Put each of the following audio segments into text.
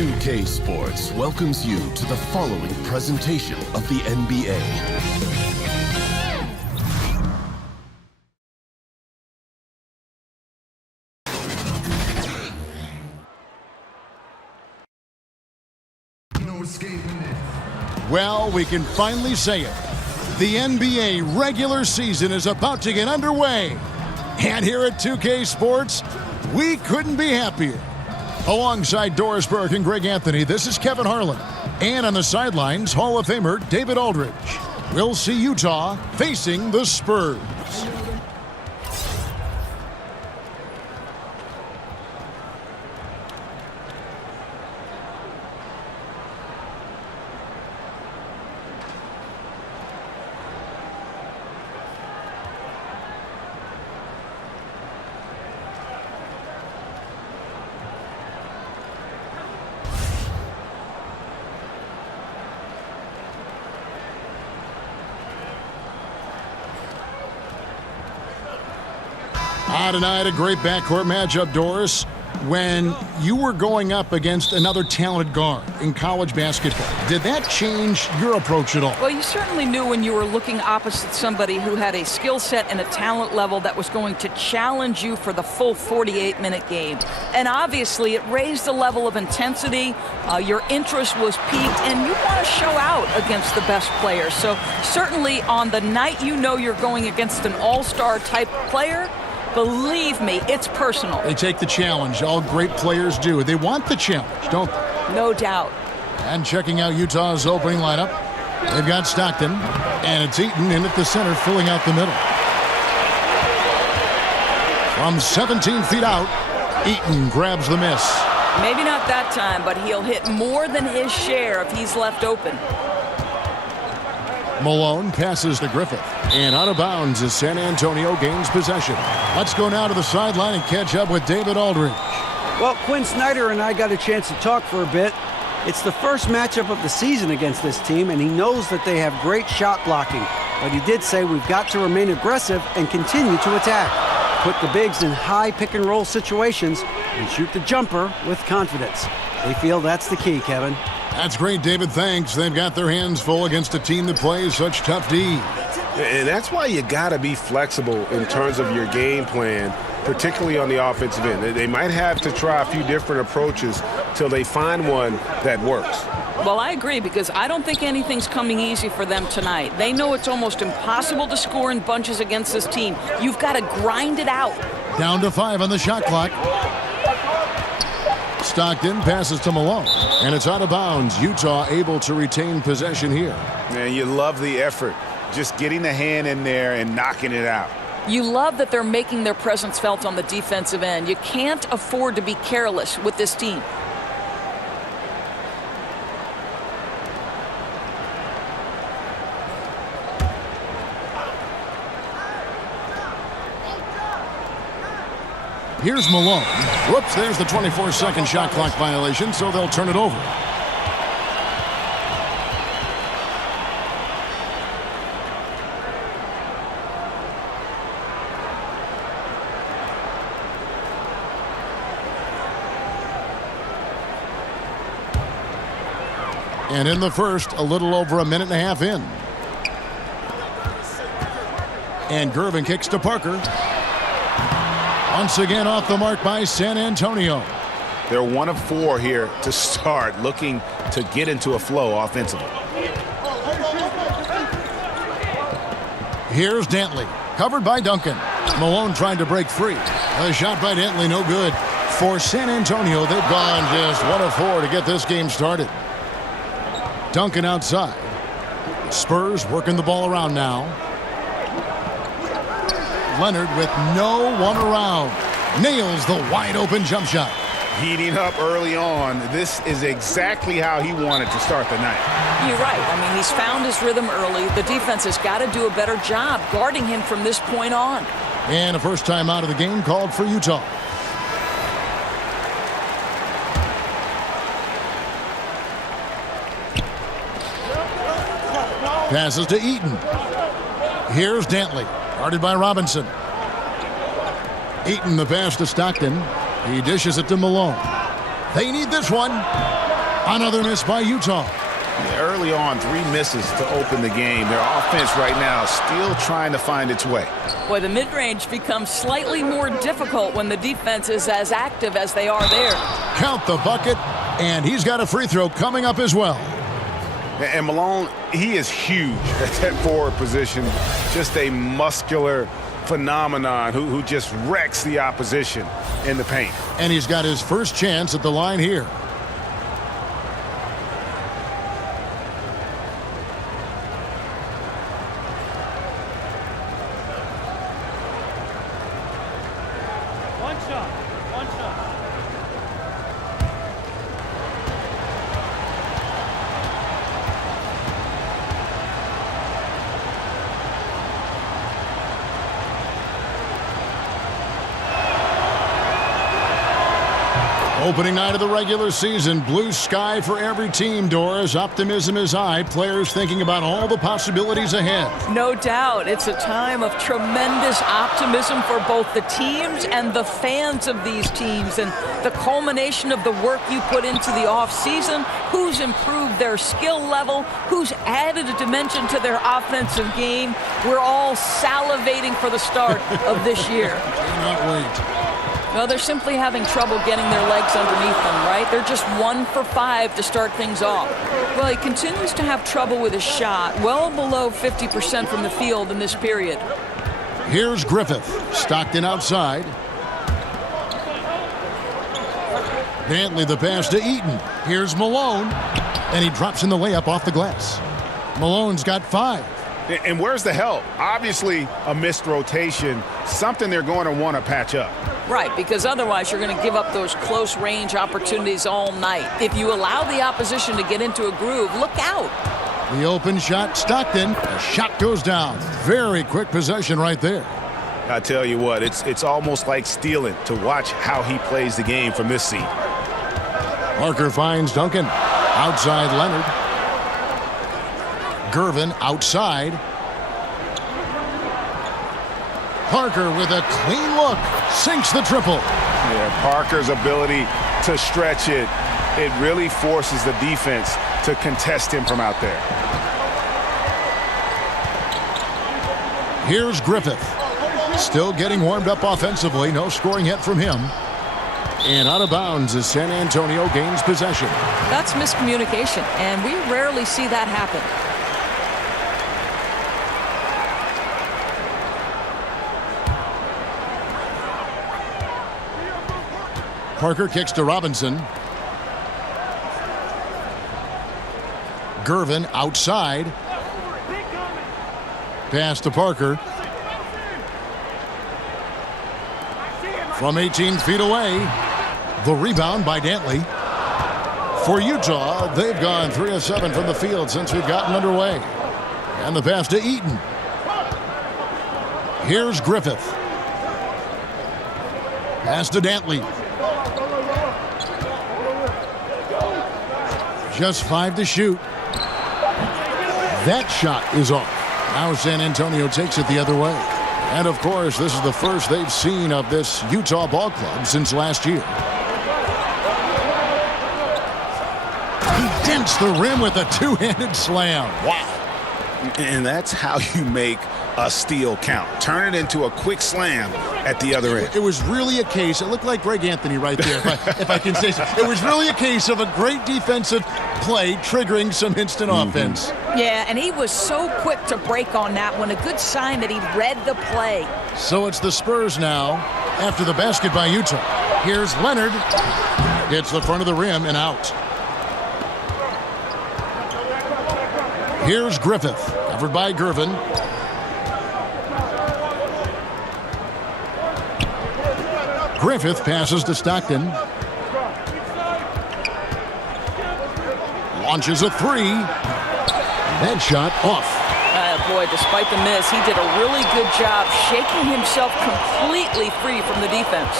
2K Sports welcomes you to the following presentation of the NBA. Well, we can finally say it. The NBA regular season is about to get underway. And here at 2K Sports, we couldn't be happier. Alongside Doris Burke and Greg Anthony, this is Kevin Harlan. And on the sidelines, Hall of Famer David Aldridge. We'll see Utah facing the Spurs. Tonight, a great backcourt matchup, Doris. When you were going up against another talented guard in college basketball, did that change your approach at all? Well, you certainly knew when you were looking opposite somebody who had a skill set and a talent level that was going to challenge you for the full 48-minute game. And obviously, it raised the level of intensity. Your interest was piqued, and you want to show out against the best players. So certainly on the night you know you're going against an all-star type player, believe me, it's personal. They take the challenge. All great players do. They want the challenge, don't they? No doubt. And checking out Utah's opening lineup, they've got Stockton, and it's Eaton in at the center, filling out the middle. From 17 feet out, Eaton grabs the miss. Maybe not that time, but he'll hit more than his share if he's left open. Malone passes to Griffith. And out of bounds as San Antonio gains possession. Let's go now to the sideline and catch up with David Aldridge. Well, Quinn Snyder and I got a chance to talk for a bit. It's the first matchup of the season against this team, and he knows that they have great shot blocking. But he did say we've got to remain aggressive and continue to attack. Put the bigs in high pick-and-roll situations and shoot the jumper with confidence. They feel that's the key, Kevin. That's great, David. Thanks. They've got their hands full against a team that plays such tough D. And that's why you got to be flexible in terms of your game plan, particularly on the offensive end. They might have to try a few different approaches till they find one that works. Well, I agree, because I don't think anything's coming easy for them tonight. They know it's almost impossible to score in bunches against this team. You've got to grind it out. Down to 5 on the shot clock. Stockton passes to Malone, and it's out of bounds. Utah able to retain possession here. Man, you love the effort. Just getting the hand in there and knocking it out. You love that they're making their presence felt on the defensive end. You can't afford to be careless with this team. Here's Malone. Whoops, there's the 24-second shot clock violation, so they'll turn it over. And in the first, a little over a minute and a half in. And Gervin kicks to Parker. Once again off the mark by San Antonio. They're 1 of 4 here to start, looking to get into a flow offensively. Here's Dantley, covered by Duncan. Malone trying to break free. A shot by Dantley, no good. For San Antonio, they've gone just 1 of 4 to get this game started. Duncan outside. Spurs working the ball around now. Leonard with no one around. Nails the wide-open jump shot. Heating up early on. This is exactly how he wanted to start the night. You're right. I mean, he's found his rhythm early. The defense has got to do a better job guarding him from this point on. And a first time out of the game called for Utah. Passes to Eaton. Here's Dantley. Guarded by Robinson. Eaton the pass to Stockton. He dishes it to Malone. They need this one. Another miss by Utah. Early on, 3 misses to open the game. Their offense right now still trying to find its way. Boy, the mid-range becomes slightly more difficult when the defense is as active as they are there. Count the bucket, and he's got a free throw coming up as well. And Malone, he is huge at that forward position. Just a muscular phenomenon who just wrecks the opposition in the paint. And he's got his first chance at the line here. Opening night of the regular season, blue sky for every team, Doris. Optimism is high. Players thinking about all the possibilities ahead. No doubt. It's a time of tremendous optimism for both the teams and the fans of these teams. And the culmination of the work you put into the offseason, who's improved their skill level, who's added a dimension to their offensive game. We're all salivating for the start of this year. Cannot wait. Well, they're simply having trouble getting their legs underneath them, right? They're just 1 for 5 to start things off. Well, he continues to have trouble with his shot, well below 50% from the field in this period. Here's Griffith. Stockton outside. Dantley the pass to Eaton. Here's Malone. And he drops in the layup off the glass. Malone's got 5. And where's the help? Obviously, a missed rotation, something they're going to want to patch up. Right, because otherwise you're going to give up those close-range opportunities all night. If you allow the opposition to get into a groove, look out. The open shot, Stockton. The shot goes down. Very quick possession right there. I tell you what, it's almost like stealing to watch how he plays the game from this seat. Parker finds Duncan. Outside Leonard. Gervin outside. Parker with a clean look. Sinks the triple. Yeah, Parker's ability to stretch it, it really forces the defense to contest him from out there. Here's Griffith. Still getting warmed up offensively. No scoring yet from him. And out of bounds as San Antonio gains possession. That's miscommunication, and we rarely see that happen. Parker kicks to Robinson. Gervin outside. Pass to Parker. From 18 feet away. The rebound by Dantley. For Utah, they've gone 3 of 7 from the field since we've gotten underway. And the pass to Eaton. Here's Griffith. Pass to Dantley. Just 5 to shoot. That shot is off. Now San Antonio takes it the other way. And of course, this is the first they've seen of this Utah ball club since last year. He dents the rim with a two-handed slam. Wow. And that's how you make a steal count. Turn it into a quick slam at the other end. It was really a case, it looked like Greg Anthony right there, if I can say so. It was really a case of a great defensive play triggering some instant offense. Yeah, and he was so quick to break on that one. A good sign that he read the play. So it's the Spurs now after the basket by Utah. Here's Leonard. Hits the front of the rim and out. Here's Griffith. Covered by Gervin. Griffith passes to Stockton. Launches a 3. That shot off. Boy, despite the miss, he did a really good job shaking himself completely free from the defense.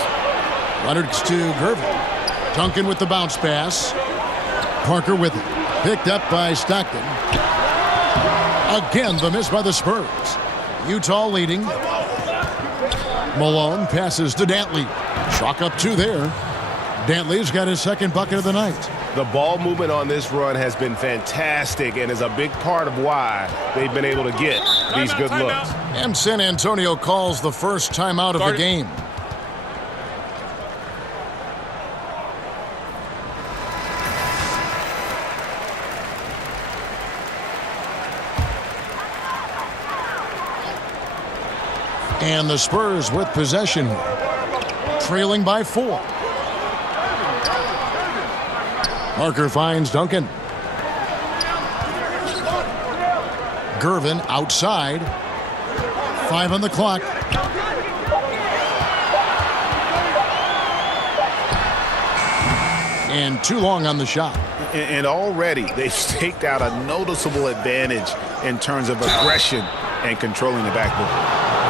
Leonard to Gervin. Duncan with the bounce pass. Parker with it. Picked up by Stockton. Again, the miss by the Spurs. Utah leading. Malone passes to Dantley. Chalk up 2 there. Dantley's got his second bucket of the night. The ball movement on this run has been fantastic and is a big part of why they've been able to get these good looks. And San Antonio calls the first timeout of the game. And the Spurs with possession, trailing by 4. Parker finds Duncan. Gervin outside. 5 on the clock. And too long on the shot. And already they've staked out a noticeable advantage in terms of aggression and controlling the backboard.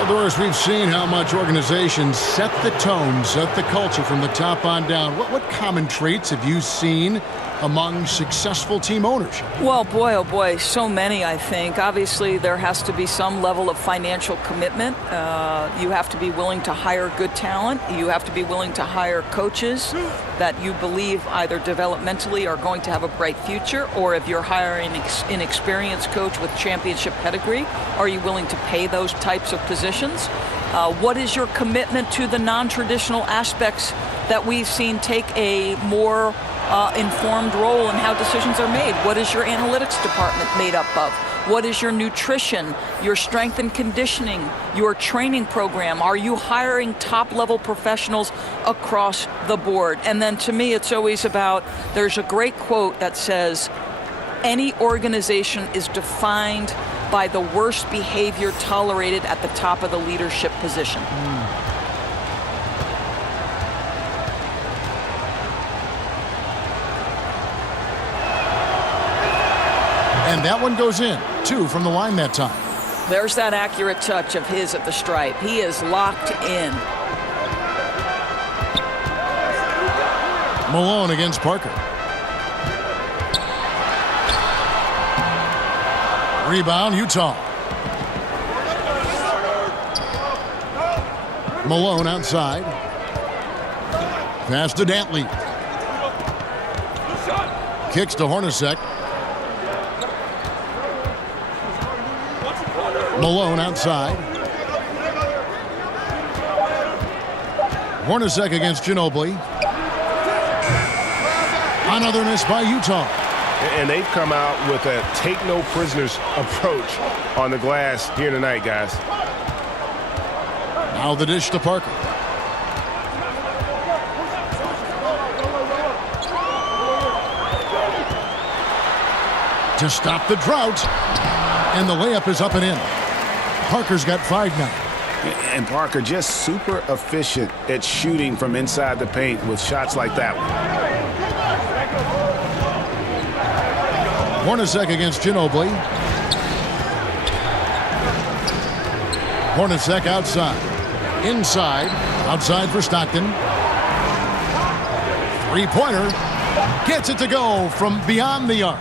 Well, Doris, we've seen how much organizations set the tone, set the culture from the top on down. What common traits have you seen among successful team ownership? Well, boy, oh boy, so many, I think. Obviously, there has to be some level of financial commitment. You have to be willing to hire good talent. You have to be willing to hire coaches that you believe either developmentally are going to have a bright future, or if you're hiring an experienced coach with championship pedigree, are you willing to pay those types of positions? What is your commitment to the non-traditional aspects that we've seen take a more informed role in how decisions are made? What is your analytics department made up of? What is your nutrition, your strength and conditioning, your training program? Are you hiring top-level professionals across the board? And then to me, it's always about, there's a great quote that says, any organization is defined by the worst behavior tolerated at the top of the leadership position. And that one goes in. 2 from the line that time. There's that accurate touch of his at the stripe. He is locked in. Malone against Parker. Rebound, Utah. Malone outside. Pass to Dantley. Kicks to Hornacek. Malone outside. Hornacek against Ginobili. Another miss by Utah. And they've come out with a take-no-prisoners approach on the glass here tonight, guys. Now the dish to Parker. To stop the drought. And the layup is up and in. Parker's got 5 now. And Parker just super efficient at shooting from inside the paint with shots like that one. Hornacek against Ginobili. Hornacek outside. Inside. Outside for Stockton. 3-pointer. Gets it to go from beyond the arc.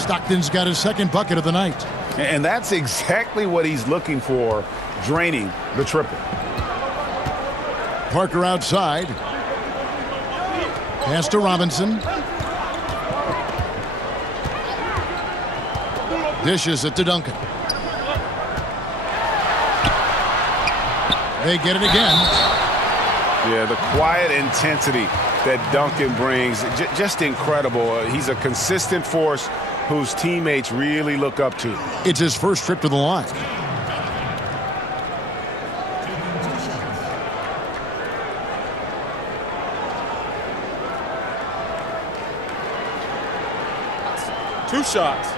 Stockton's got his second bucket of the night. And that's exactly what he's looking for, draining the triple. Parker outside. Pass to Robinson. Dishes it to Duncan. They get it again. Yeah, the quiet intensity that Duncan brings, just incredible. He's a consistent force whose teammates really look up to. It's his first trip to the line. Two shots.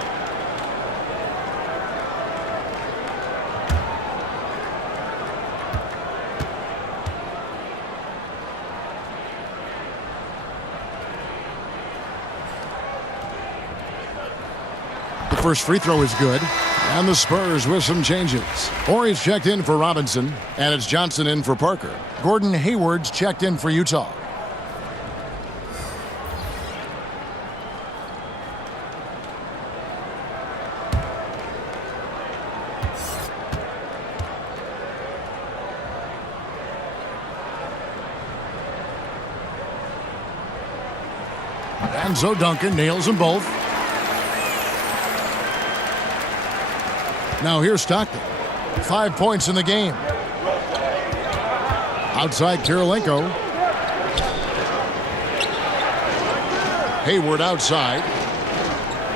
First free throw is good. And the Spurs with some changes. Horry's checked in for Robinson. And it's Johnson in for Parker. Gordon Hayward's checked in for Utah. And so Duncan nails them both. Now here's Stockton. 5 points in the game. Outside Kirilenko. Hayward outside.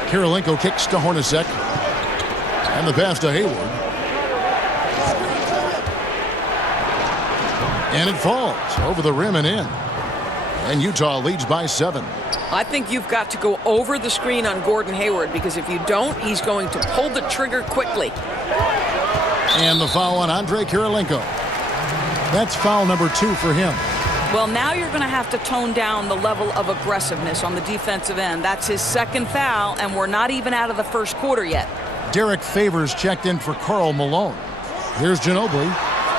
Kirilenko kicks to Hornacek. And the pass to Hayward. And it falls over the rim and in. And Utah leads by 7. I think you've got to go over the screen on Gordon Hayward, because if you don't, he's going to pull the trigger quickly. And the foul on Andrei Kirilenko. That's foul number 2 for him. Well, now you're going to have to tone down the level of aggressiveness on the defensive end. That's his second foul, and we're not even out of the first quarter yet. Derek Favors checked in for Karl Malone. Here's Ginobili.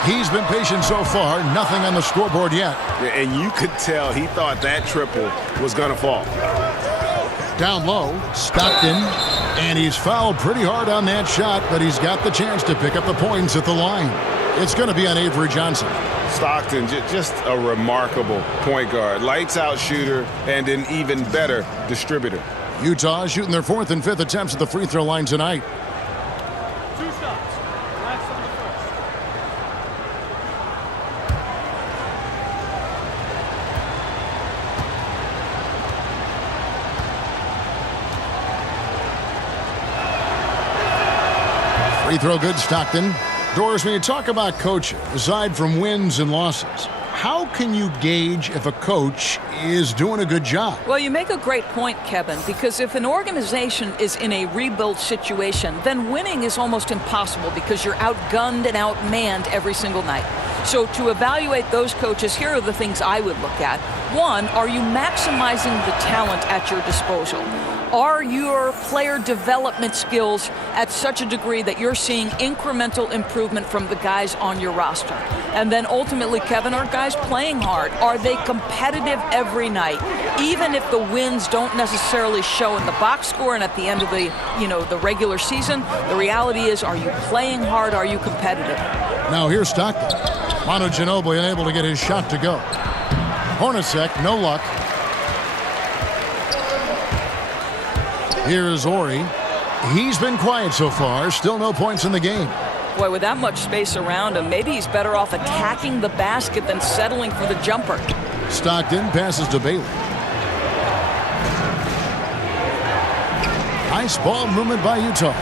He's been patient so far. Nothing on the scoreboard yet. And you could tell he thought that triple was going to fall. Down low, Stockton. And he's fouled pretty hard on that shot, but he's got the chance to pick up the points at the line. It's going to be on Avery Johnson. Stockton, just a remarkable point guard. Lights out shooter and an even better distributor. Utah shooting their 4th and 5th attempts at the free throw line tonight. 2 shots. Last on the first. Free throw good, Stockton. Doris, when you talk about coaching, aside from wins and losses, how can you gauge if a coach is doing a good job? Well, you make a great point, Kevin, because if an organization is in a rebuild situation, then winning is almost impossible because you're outgunned and outmanned every single night. So to evaluate those coaches, here are the things I would look at. 1, are you maximizing the talent at your disposal? Are your player development skills at such a degree that you're seeing incremental improvement from the guys on your roster? And then ultimately, Kevin, are guys playing hard? Are they competitive every night? Even if the wins don't necessarily show in the box score and at the end of the, the regular season, the reality is, are you playing hard? Are you competitive? Now here's Stockton. Manu Ginobili unable to get his shot to go. Hornacek, no luck. Here's Horry. He's been quiet so far. Still no points in the game. Boy, with that much space around him, maybe he's better off attacking the basket than settling for the jumper. Stockton passes to Bailey. Nice ball movement by Utah.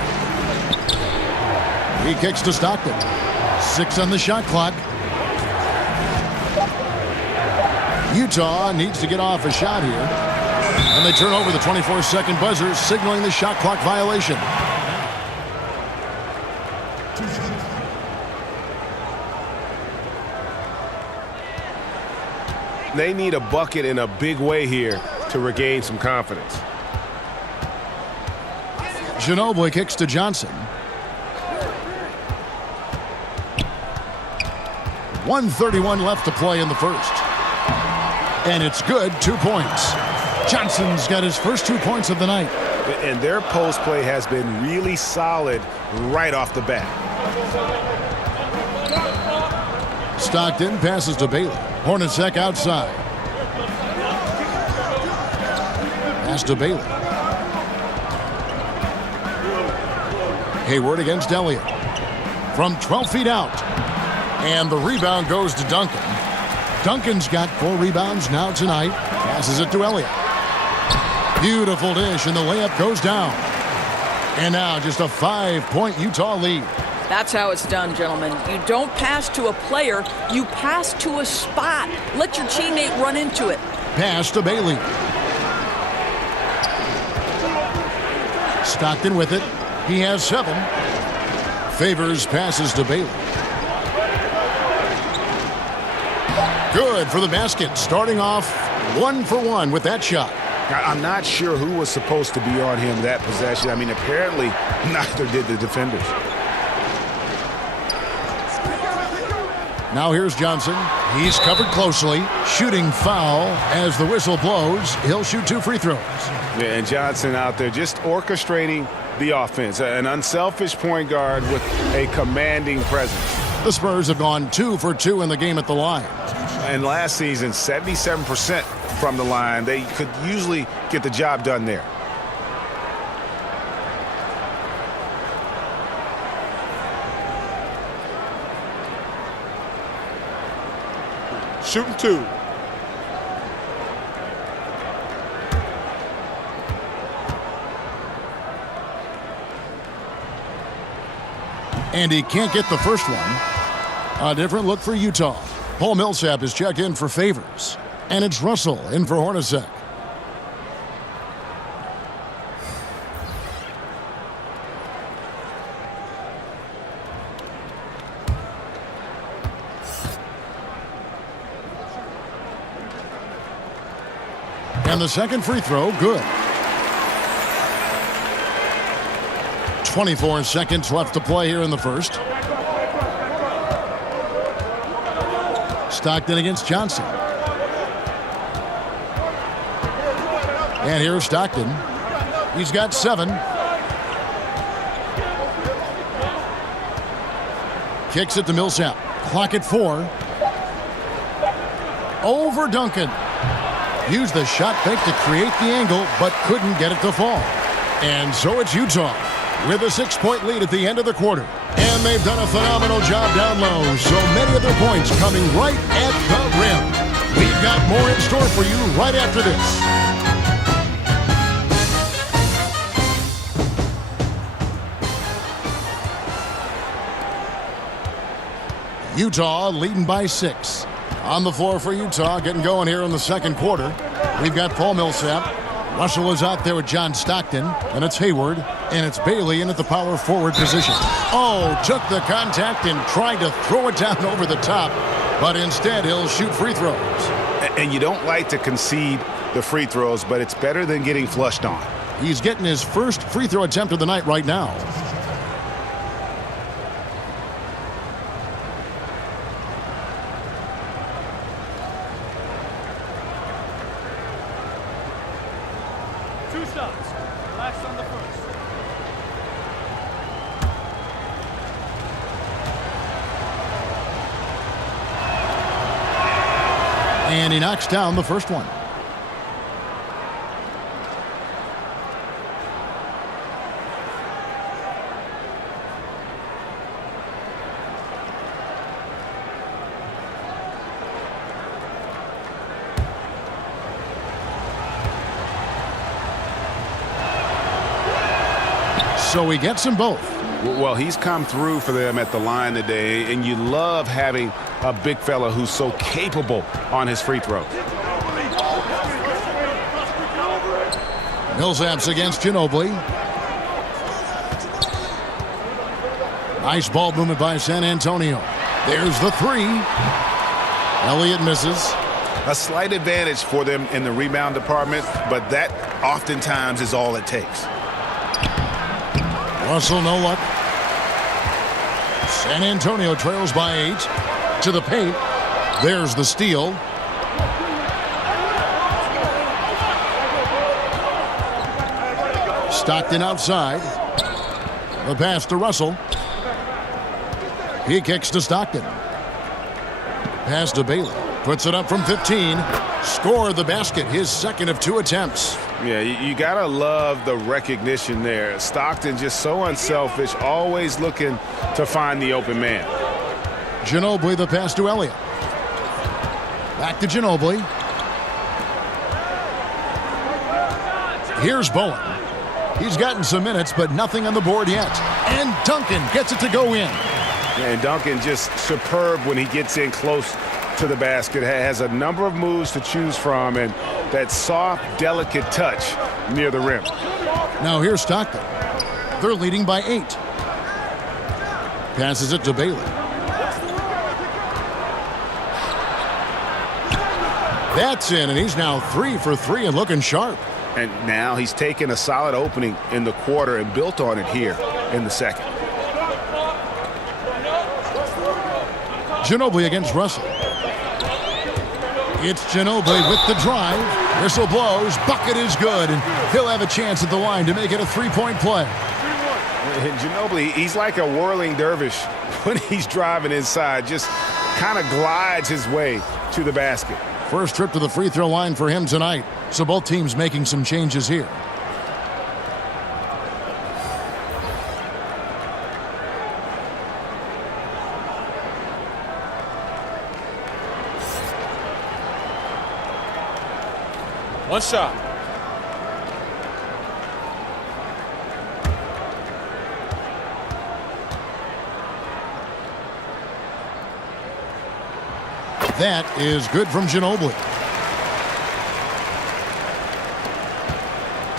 He kicks to Stockton. 6 on the shot clock. Utah needs to get off a shot here. And they turn over the 24-second buzzer, signaling the shot clock violation. They need a bucket in a big way here to regain some confidence. Ginobili kicks to Johnson. 1:31 left to play in the first. And it's good, 2 points. Johnson's got his first 2 points of the night. And their post play has been really solid right off the bat. Stockton passes to Bailey. Hornacek outside. Pass to Bailey. Hayward against Elliott. From 12 feet out. And the rebound goes to Duncan. Duncan's got 4 rebounds now tonight. Passes it to Elliott. Beautiful dish, and the layup goes down. And now just a 5-point Utah lead. That's how it's done, gentlemen. You don't pass to a player, you pass to a spot. Let your teammate run into it. Pass to Bailey. Stockton with it. He has 7. Favors passes to Bailey. Good for the basket. Starting off 1 for 1 with that shot. I'm not sure who was supposed to be on him that possession. I mean, apparently neither did the defenders. Now here's Johnson. He's covered closely. Shooting foul as the whistle blows. He'll shoot 2 free throws. Yeah, and Johnson out there just orchestrating the offense. An unselfish point guard with a commanding presence. The Spurs have gone 2 for 2 in the game at the line. And last season, 77% from the line. They could usually get the job done there. Shooting 2. And he can't get the first one. A different look for Utah. Paul Millsap is checked in for Favors. And it's Russell in for Hornacek. And the second free throw, good. 24 seconds left to play here in the first. Stockton against Johnson. And here's Stockton. He's got 7. Kicks it to Millsap. Clock at 4. Over Duncan. Used the shot fake to create the angle, but couldn't get it to fall. And so it's Utah with a 6-point lead at the end of the quarter. And they've done a phenomenal job down low. So many of their points coming right at the rim. We've got more in store for you right after this. Utah leading by 6. On the floor for Utah, getting going here in the second quarter. We've got Paul Millsap. Russell is out there with John Stockton. And it's Hayward. And it's Bailey in at the power forward position. Oh, took the contact and tried to throw it down over the top. But instead, he'll shoot free throws. And you don't like to concede the free throws, but it's better than getting flushed on. He's getting his first free throw attempt of the night right now. And he knocks down the first one. So he gets them both. Well, he's come through for them at the line today, and you love having a big fella who's so capable on his free throw. Millsap's against Ginobili. Nice ball movement by San Antonio. There's the 3. Elliott misses. A slight advantage for them in the rebound department, but that oftentimes is all it takes. Russell, no luck. San Antonio trails by 8. To the paint. There's the steal. Stockton outside. The pass to Russell. He kicks to Stockton. Pass to Bailey. Puts it up from 15. Score the basket. His second of 2 attempts. Yeah, you got to love the recognition there. Stockton just so unselfish, always looking to find the open man. Ginobili, the pass to Elliott. Back to Ginobili. Here's Bowen. He's gotten some minutes, but nothing on the board yet. And Duncan gets it to go in. Yeah, and Duncan just superb when he gets in close to the basket. Has a number of moves to choose from, and that soft, delicate touch near the rim. Now here's Stockton. They're leading by 8. Passes it to Bailey. That's in, and he's now 3 for 3 and looking sharp. And now he's taken a solid opening in the quarter and built on it here in the second. Ginobili against Russell. It's Ginobili with the drive. Whistle blows. Bucket is good, and he'll have a chance at the line to make it a 3-point play. And Ginobili, he's like a whirling dervish when he's driving inside. Just kind of glides his way to the basket. First trip to the free throw line for him tonight. So both teams making some changes here. One shot. That is good from Ginobili.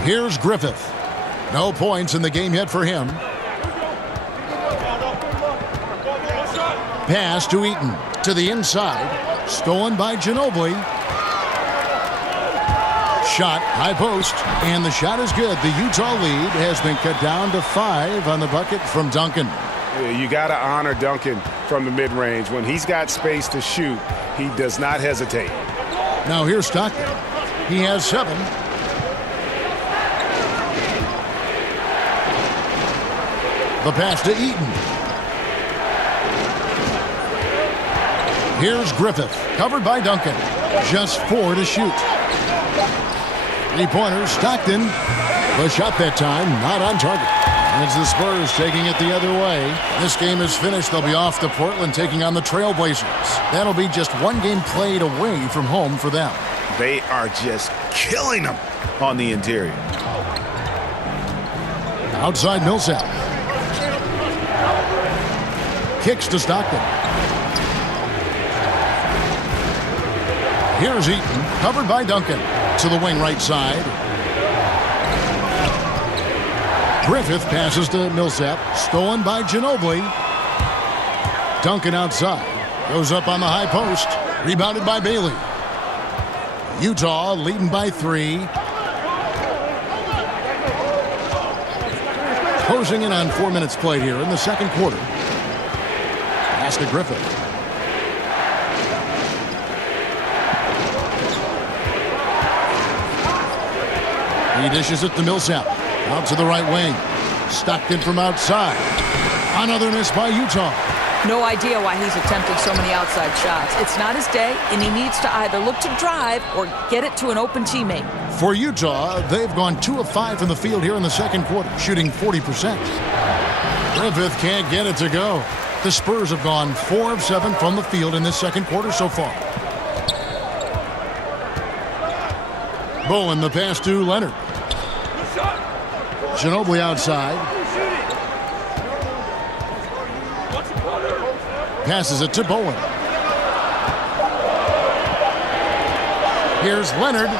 Here's Griffith. No points in the game yet for him. Pass to Eaton. To the inside. Stolen by Ginobili. Shot, high post, and the shot is good. The Utah lead has been cut down to 5 on the bucket from Duncan. You got to honor Duncan from the mid-range. When he's got space to shoot, he does not hesitate. Now here's Stockton. He has 7. The pass to Eaton. Here's Griffith, covered by Duncan. Just 4 to shoot. 3-pointer, Stockton. The shot that time, not on target. It's the Spurs taking it the other way. This game is finished. They'll be off to Portland taking on the Trailblazers. That'll be just one game played away from home for them. They are just killing them on the interior. Outside Millsap. Kicks to Stockton. Here's Eaton, covered by Duncan. To the wing right side. Griffith passes to Millsap. Stolen by Ginobili. Duncan outside. Goes up on the high post. Rebounded by Bailey. Utah leading by 3. Closing in on 4 minutes played here in the second quarter. Pass to Griffith. He dishes it to Millsap. Out to the right wing. Stockton from outside. Another miss by Utah. No idea why he's attempting so many outside shots. It's not his day, and he needs to either look to drive or get it to an open teammate. For Utah, they've gone 2 of 5 from the field here in the second quarter, shooting 40%. Griffith can't get it to go. The Spurs have gone 4 of 7 from the field in this second quarter so far. Bowen, the pass to Leonard. Ginobili outside. Passes it to Bowen. Here's Leonard.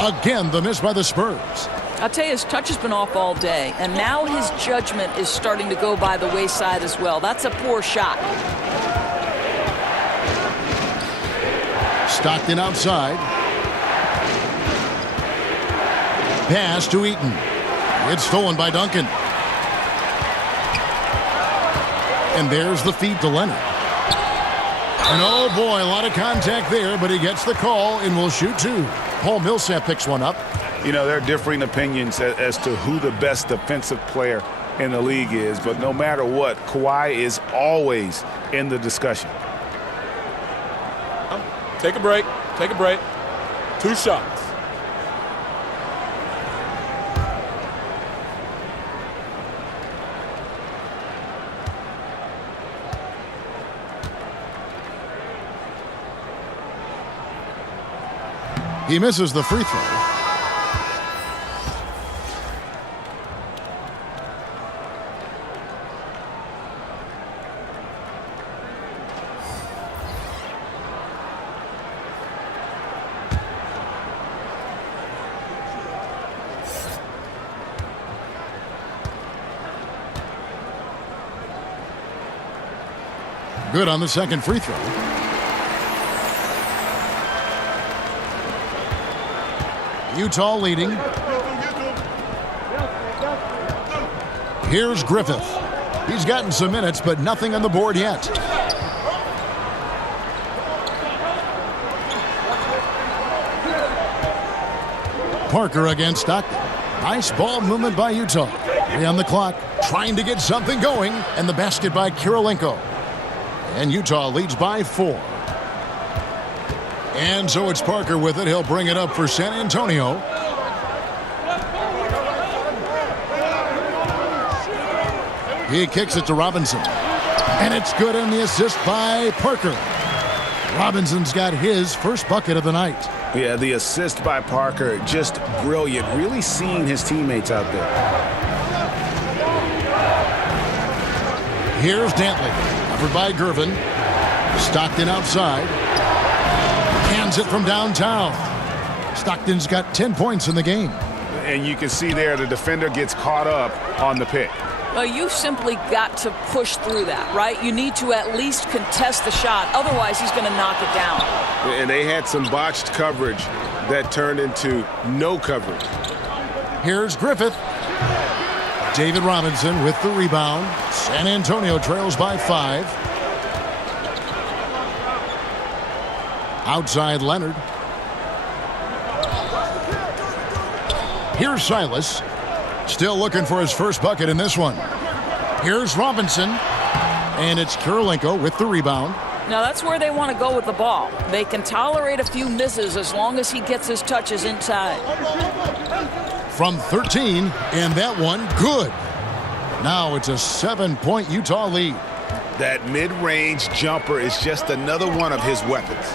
Again, the miss by the Spurs. I'll tell you, his touch has been off all day, and now his judgment is starting to go by the wayside as well. That's a poor shot. Stockton outside. Pass to Eaton. It's stolen by Duncan. And there's the feed to Leonard. And oh boy, a lot of contact there, but he gets the call and will shoot 2. Paul Millsap picks one up. You know, there are differing opinions as to who the best defensive player in the league is, but no matter what, Kawhi is always in the discussion. Take a break. Take a break. 2 shots. He misses the free throw. Good on the second free throw. Utah leading. Here's Griffith. He's gotten some minutes, but nothing on the board yet. Parker against Stockton. Nice ball movement by Utah. 3 on the clock, trying to get something going, and the basket by Kirilenko. And Utah leads by 4. And so it's Parker with it. He'll bring it up for San Antonio. He kicks it to Robinson. And it's good, and the assist by Parker. Robinson's got his first bucket of the night. Yeah, the assist by Parker, just brilliant. Really seeing his teammates out there. Here's Dantley, covered by Gervin. Stockton outside. Hands it from downtown. Stockton's got 10 points in the game. And you can see there the defender gets caught up on the pick. Well, you simply got to push through that, right? You need to at least contest the shot. Otherwise, he's going to knock it down. And they had some botched coverage that turned into no coverage. Here's Griffith. David Robinson with the rebound. San Antonio trails by 5. Outside Leonard. Here's Silas. Still looking for his first bucket in this one. Here's Robinson. And it's Kirilenko with the rebound. Now that's where they want to go with the ball. They can tolerate a few misses as long as he gets his touches inside. From 13, and that one good. Now it's a 7-point Utah lead. That mid-range jumper is just another one of his weapons.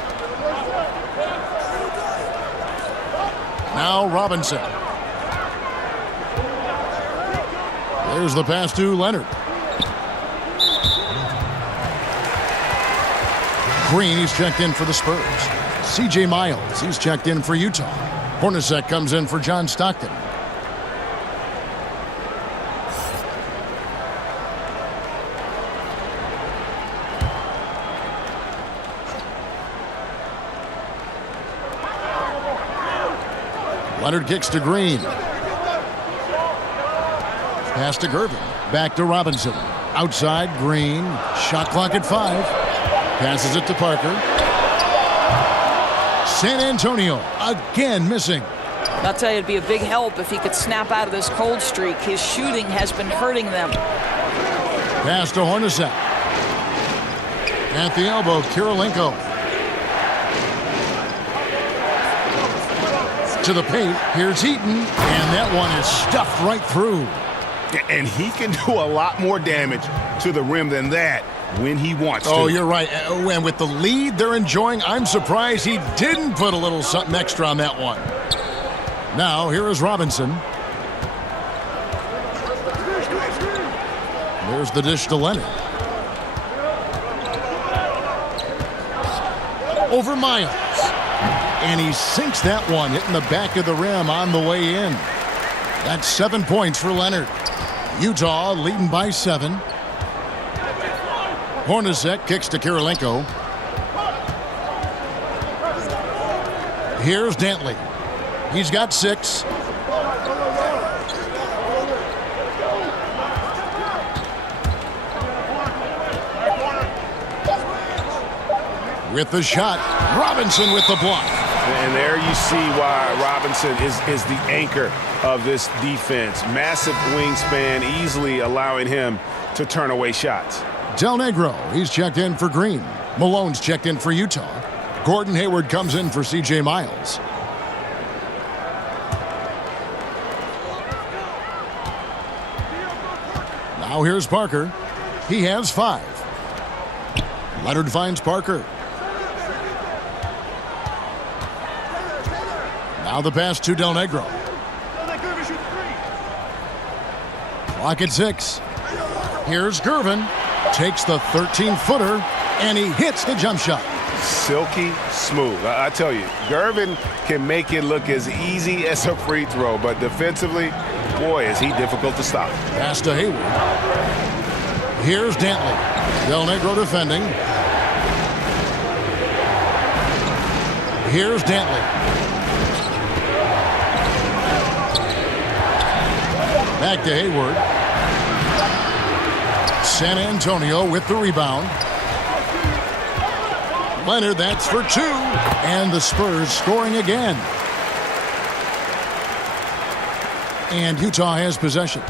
Now Robinson. There's the pass to Leonard. Green, he's checked in for the Spurs. C.J. Miles, he's checked in for Utah. Hornacek comes in for John Stockton. Leonard kicks to Green. Pass to Gervin. Back to Robinson. Outside, Green. Shot clock at 5. Passes it to Parker. San Antonio again missing. I'll tell you, it'd be a big help if he could snap out of this cold streak. His shooting has been hurting them. Pass to Hornacek. At the elbow, Kirilenko. To the paint. Here's Eaton. And that one is stuffed right through. And he can do a lot more damage to the rim than that when he wants to. Oh, you're right. And with the lead they're enjoying, I'm surprised he didn't put a little something extra on that one. Now, here is Robinson. There's the dish to Leonard. Over Miles. And he sinks that one, hitting the back of the rim on the way in. That's 7 points for Leonard. Utah leading by 7. Hornacek kicks to Kirilenko. Here's Dantley. He's got 6. With the shot, Robinson with the block. And there you see why Robinson is the anchor of this defense. Massive wingspan, easily allowing him to turn away shots. Del Negro, he's checked in for Green. Malone's checked in for Utah. Gordon Hayward comes in for C.J. Miles. Now here's Parker. He has 5. Leonard finds Parker. Now the pass to Del Negro. Clock at 6. Here's Gervin. Takes the 13-footer, and he hits the jump shot. Silky smooth. I tell you, Gervin can make it look as easy as a free throw, but defensively, boy, is he difficult to stop. Pass to Hayward. Here's Dantley. Del Negro defending. Here's Dantley. Back to Hayward. San Antonio with the rebound. Leonard, that's for 2. And the Spurs scoring again. And Utah has possession.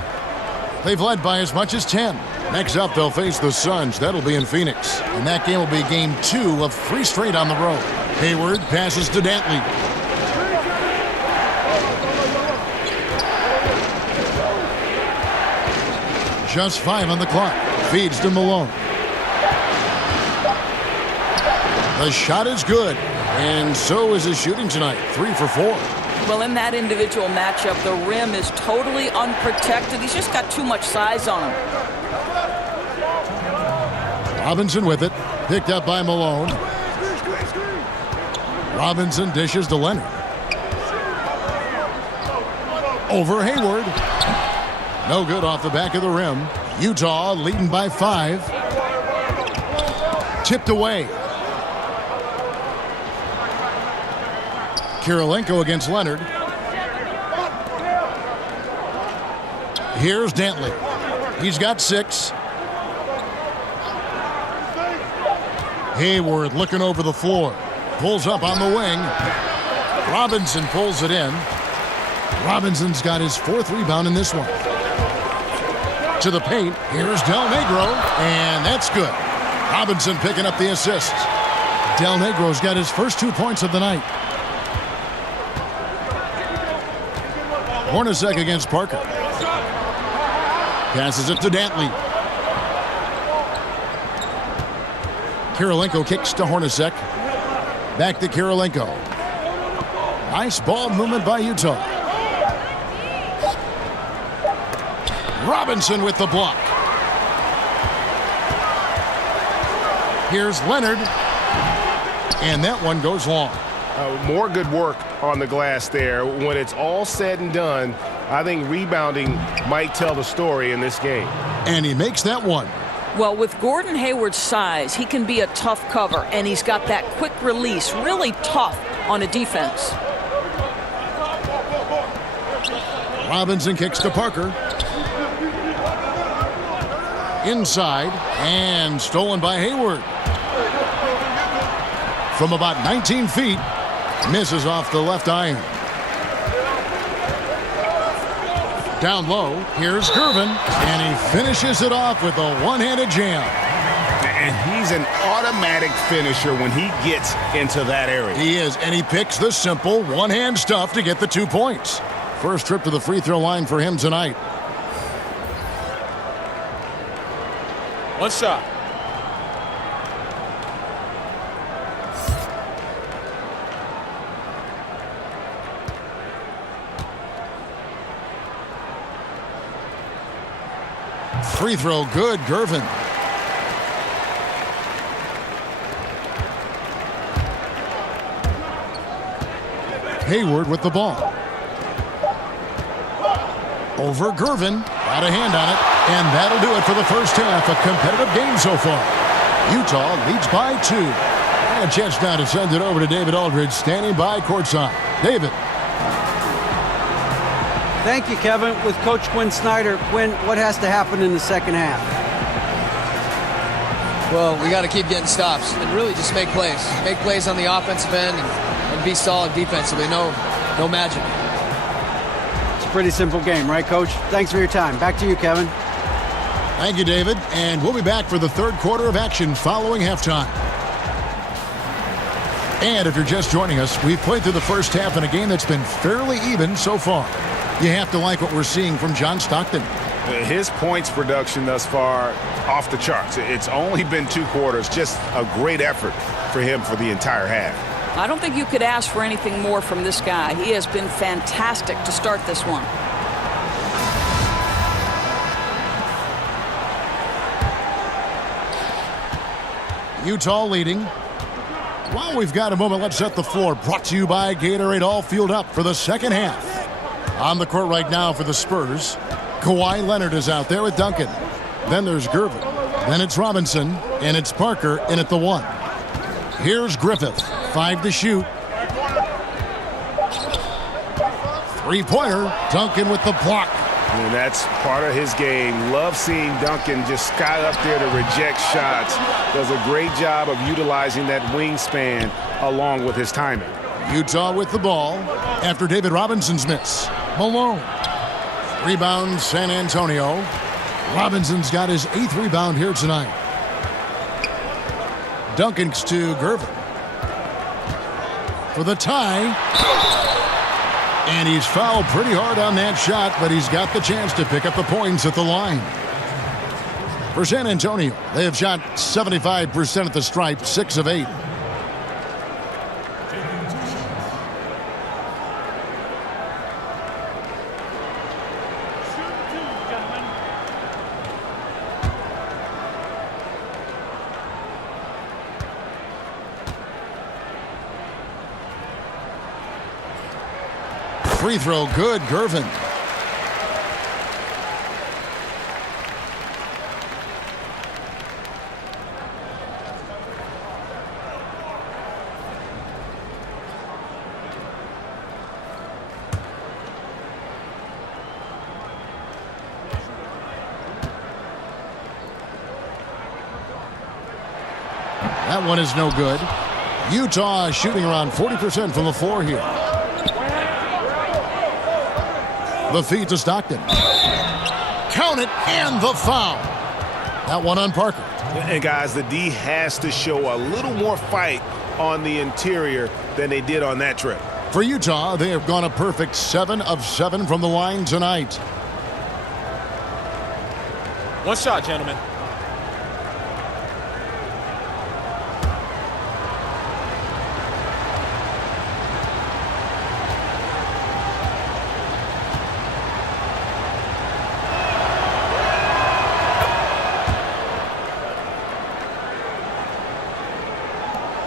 They've led by as much as 10. Next up, they'll face the Suns. That'll be in Phoenix. And that game will be game 2 of 3 straight on the road. Hayward passes to Dantley. Just 5 on the clock. Feeds to Malone. The shot is good, and so is his shooting tonight. 3 for 4. Well, in that individual matchup, the rim is totally unprotected. He's just got too much size on him. Robinson with it. Picked up by Malone. Robinson dishes to Leonard. Over Hayward. No good off the back of the rim. Utah leading by 5. Tipped away. Kirilenko against Leonard. Here's Dantley. He's got 6. Hayward looking over the floor. Pulls up on the wing. Robinson pulls it in. Robinson's got his 4th rebound in this one. To the paint. Here's Del Negro. And that's good. Robinson picking up the assist. Del Negro's got his first 2 points of the night. Hornacek against Parker. Passes it to Dantley. Kirilenko kicks to Hornacek. Back to Kirilenko. Nice ball movement by Utah. Robinson with the block. Here's Leonard. And that one goes long. More good work on the glass there. When it's all said and done, I think rebounding might tell the story in this game. And he makes that one. Well, with Gordon Hayward's size, he can be a tough cover, and he's got that quick release, really tough on a defense. Robinson kicks to Parker. Inside, and stolen by Hayward. From about 19 feet, misses off the left iron. Down low, here's Gervin, and he finishes it off with a one-handed jam. And he's an automatic finisher when he gets into that area. He is, and he picks the simple one-hand stuff to get the 2 points. First trip to the free throw line for him tonight. One shot. Free throw good, Gervin. Hayward with the ball. Over Gervin. Got a hand on it. And that'll do it for the first half. A competitive game so far. Utah leads by 2. And a chance now to send it over to David Aldridge, standing by courtside. David. Thank you, Kevin. With Coach Quinn Snyder, Quinn, what has to happen in the second half? Well, we got to keep getting stops and really just make plays. Make plays on the offensive end and be solid defensively. No magic. It's a pretty simple game, right, Coach? Thanks for your time. Back to you, Kevin. Thank you, David. And we'll be back for the third quarter of action following halftime. And if you're just joining us, we've played through the first half in a game that's been fairly even so far. You have to like what we're seeing from John Stockton. His points production thus far off the charts. It's only been 2 quarters. Just a great effort for him for the entire half. I don't think you could ask for anything more from this guy. He has been fantastic to start this one. Utah leading. While we've got a moment, let's set the floor. Brought to you by Gatorade, all fueled up for the second half. On the court right now for the Spurs, Kawhi Leonard is out there with Duncan. Then there's Gervin. Then it's Robinson, and it's Parker in at the 1. Here's Griffith, 5 to shoot. 3-pointer, Duncan with the block. And that's part of his game. Love seeing Duncan just sky up there to reject shots. Does a great job of utilizing that wingspan along with his timing. Utah with the ball after David Robinson's miss. Malone. Rebound, San Antonio. Robinson's got his 8th rebound here tonight. Duncan's to Gervin. for the tie. And he's fouled pretty hard on that shot, but he's got the chance to pick up the points at the line. For San Antonio, they have shot 75% at the stripe, 6 of 8. Free throw good, Gervin. That one is no good. Utah shooting around 40% from the floor here. The feed to Stockton. Count it, and the foul. That one on Parker. And guys, the D has to show a little more fight on the interior than they did on that trip. For Utah, they have gone a perfect 7 of 7 from the line tonight. One shot, gentlemen.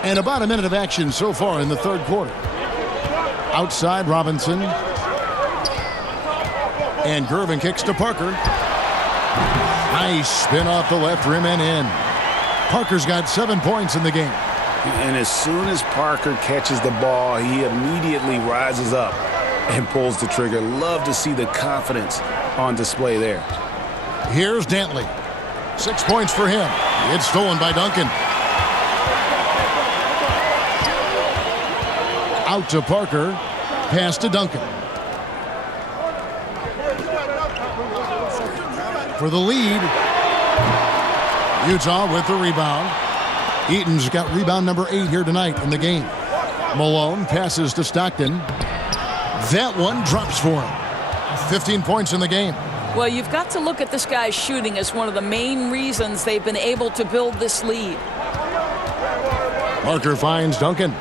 And about a minute of action so far in the third quarter. Outside, Robinson. And Gervin kicks to Parker. Nice spin off the left rim and in. Parker's got 7 points in the game. And as soon as Parker catches the ball, he immediately rises up and pulls the trigger. Love to see the confidence on display there. Here's Dantley. 6 points for him. It's stolen by Duncan. Out to Parker. Pass to Duncan. For the lead. Utah with the rebound. Eaton's got rebound number 8 here tonight in the game. Malone passes to Stockton. That one drops for him. 15 points in the game. Well, you've got to look at this guy's shooting as one of the main reasons they've been able to build this lead. Parker finds Duncan.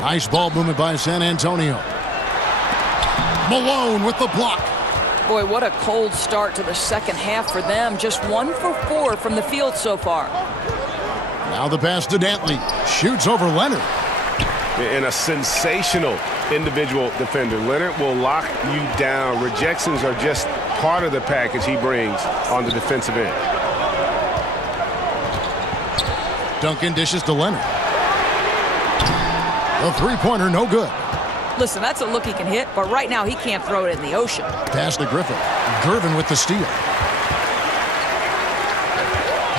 Nice ball movement by San Antonio. Malone with the block. Boy, what a cold start to the second half for them. Just 1 for 4 from the field so far. Now the pass to Dantley. Shoots over Leonard. And a sensational individual defender. Leonard will lock you down. Rejections are just part of the package he brings on the defensive end. Duncan dishes to Leonard. The three-pointer, no good. Listen, that's a look he can hit, but right now he can't throw it in the ocean. Pass to Griffith. Gervin with the steal.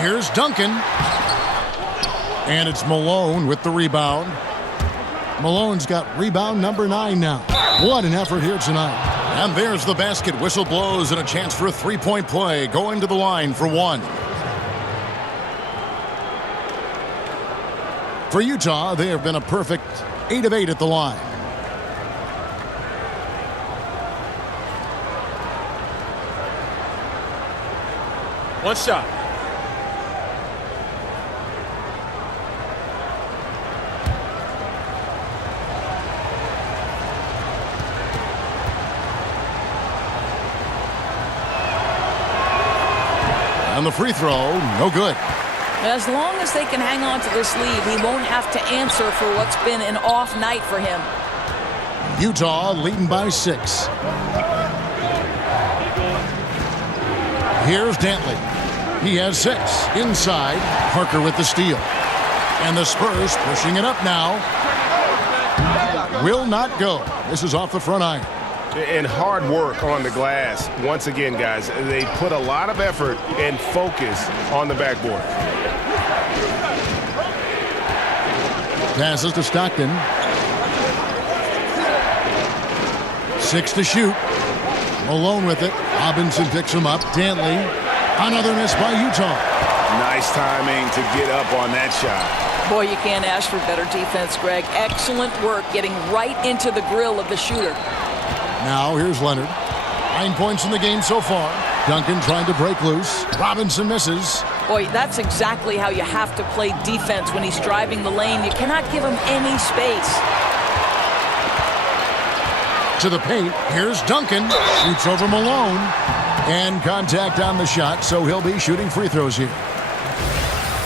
Here's Duncan. And it's Malone with the rebound. Malone's got rebound number 9 now. What an effort here tonight. And there's the basket. Whistle blows and a chance for a three-point play. Going to the line for 1. For Utah, they have been a perfect 8 of 8 at the line. One shot. And the free throw, no good. As long as they can hang on to this lead, he won't have to answer for what's been an off night for him. Utah leading by 6. Here's Dantley. He has 6. Inside, Parker with the steal. And the Spurs pushing it up now. Will not go. This is off the front iron. And hard work on the glass. Once again, guys, they put a lot of effort and focus on the backboard. Passes to Stockton. 6 to shoot. Malone with it. Robinson picks him up. Dantley. Another miss by Utah. Nice timing to get up on that shot. Boy, you can't ask for better defense, Gregg. Excellent work getting right into the grill of the shooter. Now here's Leonard. 9 points in the game so far. Duncan trying to break loose. Robinson misses. Boy, that's exactly how you have to play defense when he's driving the lane. You cannot give him any space. To the paint. Here's Duncan. Shoots over Malone. And contact on the shot, so he'll be shooting free throws here.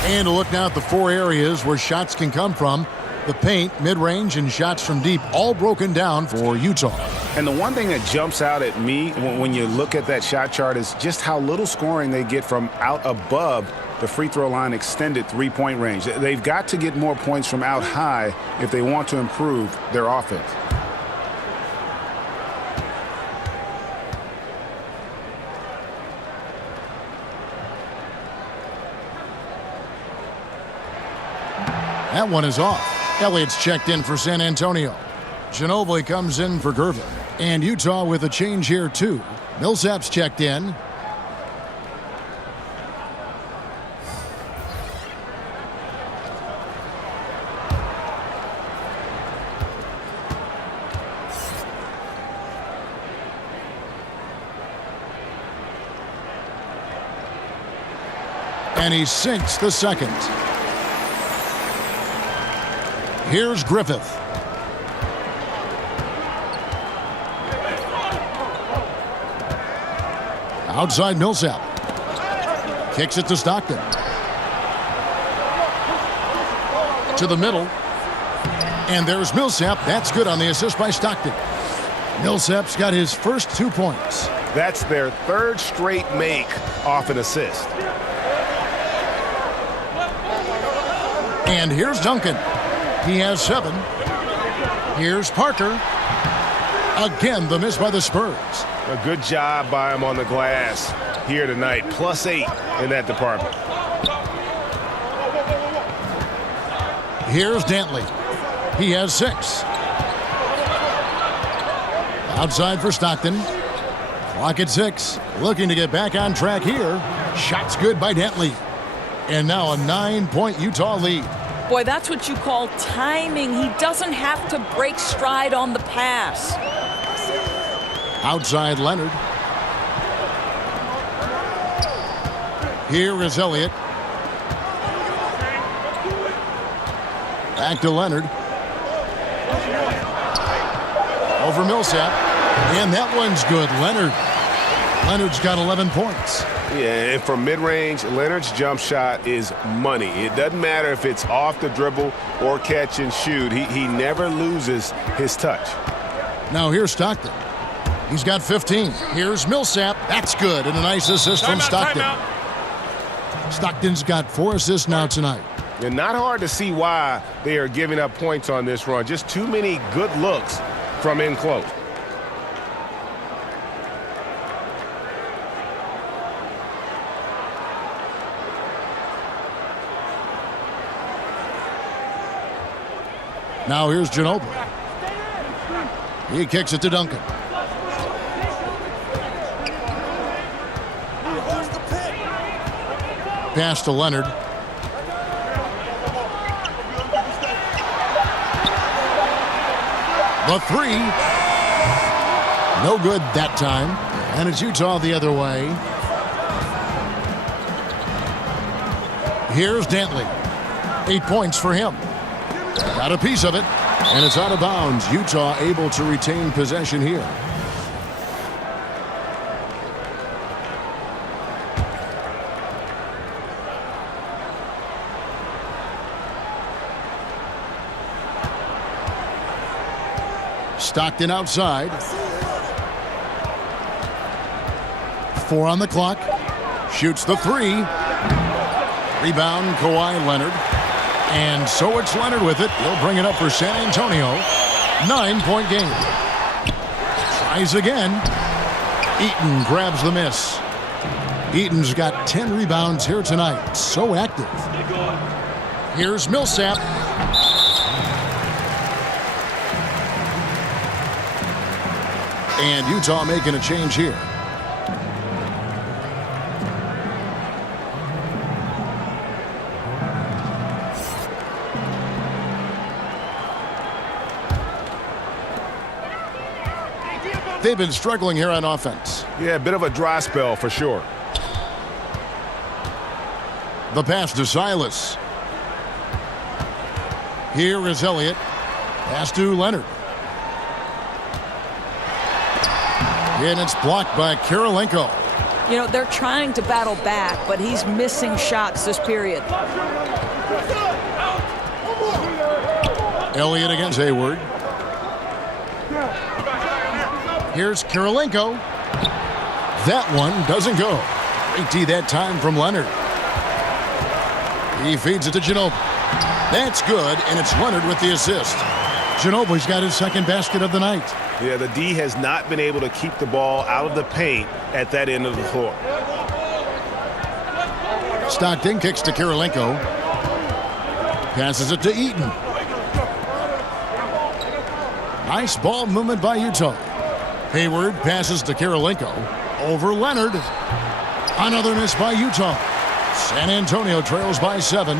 And a look now at the 4 areas where shots can come from. The paint, mid-range, and shots from deep, all broken down for Utah. And the one thing that jumps out at me when you look at that shot chart is just how little scoring they get from out above the free throw line extended three-point range. They've got to get more points from out high if they want to improve their offense. That one is off. Elliott's checked in for San Antonio. Ginobili comes in for Gervin. And Utah with a change here, too. Millsap's checked in. And he sinks the second. Here's Griffith. Outside Millsap. Kicks it to Stockton. To the middle. And there's Millsap. That's good on the assist by Stockton. Millsap's got his first 2 points. That's their 3rd straight make off an assist. And here's Duncan. He has 7. Here's Parker. Again, the miss by the Spurs. A good job by him on the glass here tonight. +8 in that department. Here's Dantley. He has 6. Outside for Stockton. Clock at 6. Looking to get back on track here. Shots good by Dantley. And now a 9-point Utah lead. Boy, that's what you call timing. He doesn't have to break stride on the pass. Outside Leonard. Here is Elliott. Back to Leonard. Over Millsap. And that one's good. Leonard's got 11 points. Yeah, and from mid-range, Leonard's jump shot is money. It doesn't matter if it's off the dribble or catch and shoot. He never loses his touch. Now here's Stockton. He's got 15. Here's Millsap. That's good. And a nice assist from Stockton. Stockton's got 4 assists now tonight. And not hard to see why they are giving up points on this run. Just too many good looks from in close. Now here's Ginobili. He kicks it to Duncan. Pass to Leonard. The 3. No good that time. And it's Utah the other way. Here's Dantley. 8 points for him. Got a piece of it, and it's out of bounds. Utah able to retain possession here. Stockton outside. 4 on the clock. Shoots the 3. Rebound, Kawhi Leonard. And so it's Leonard with it. He'll bring it up for San Antonio. 9-point game. Tries again. Eaton grabs the miss. Eaton's got 10 rebounds here tonight. So active. Here's Millsap. And Utah making a change here. they've been struggling here on offense. Yeah, a bit of a dry spell for sure. The pass to Silas. Here is Elliott. Pass to Leonard. And it's blocked by Kirilenko. You know, they're trying to battle back, but he's missing shots this period. Elliott against Hayward. Here's Kirilenko. That one doesn't go. Great D that time from Leonard. He feeds it to Ginobili. That's good, and it's Leonard with the assist. Ginobili's got his second basket of the night. Yeah, the D has not been able to keep the ball out of the paint at that end of the floor. Stockton kicks to Kirilenko. Passes it to Eaton. Nice ball movement by Utah. Hayward passes to Kirilenko. Over Leonard. Another miss by Utah. San Antonio trails by 7.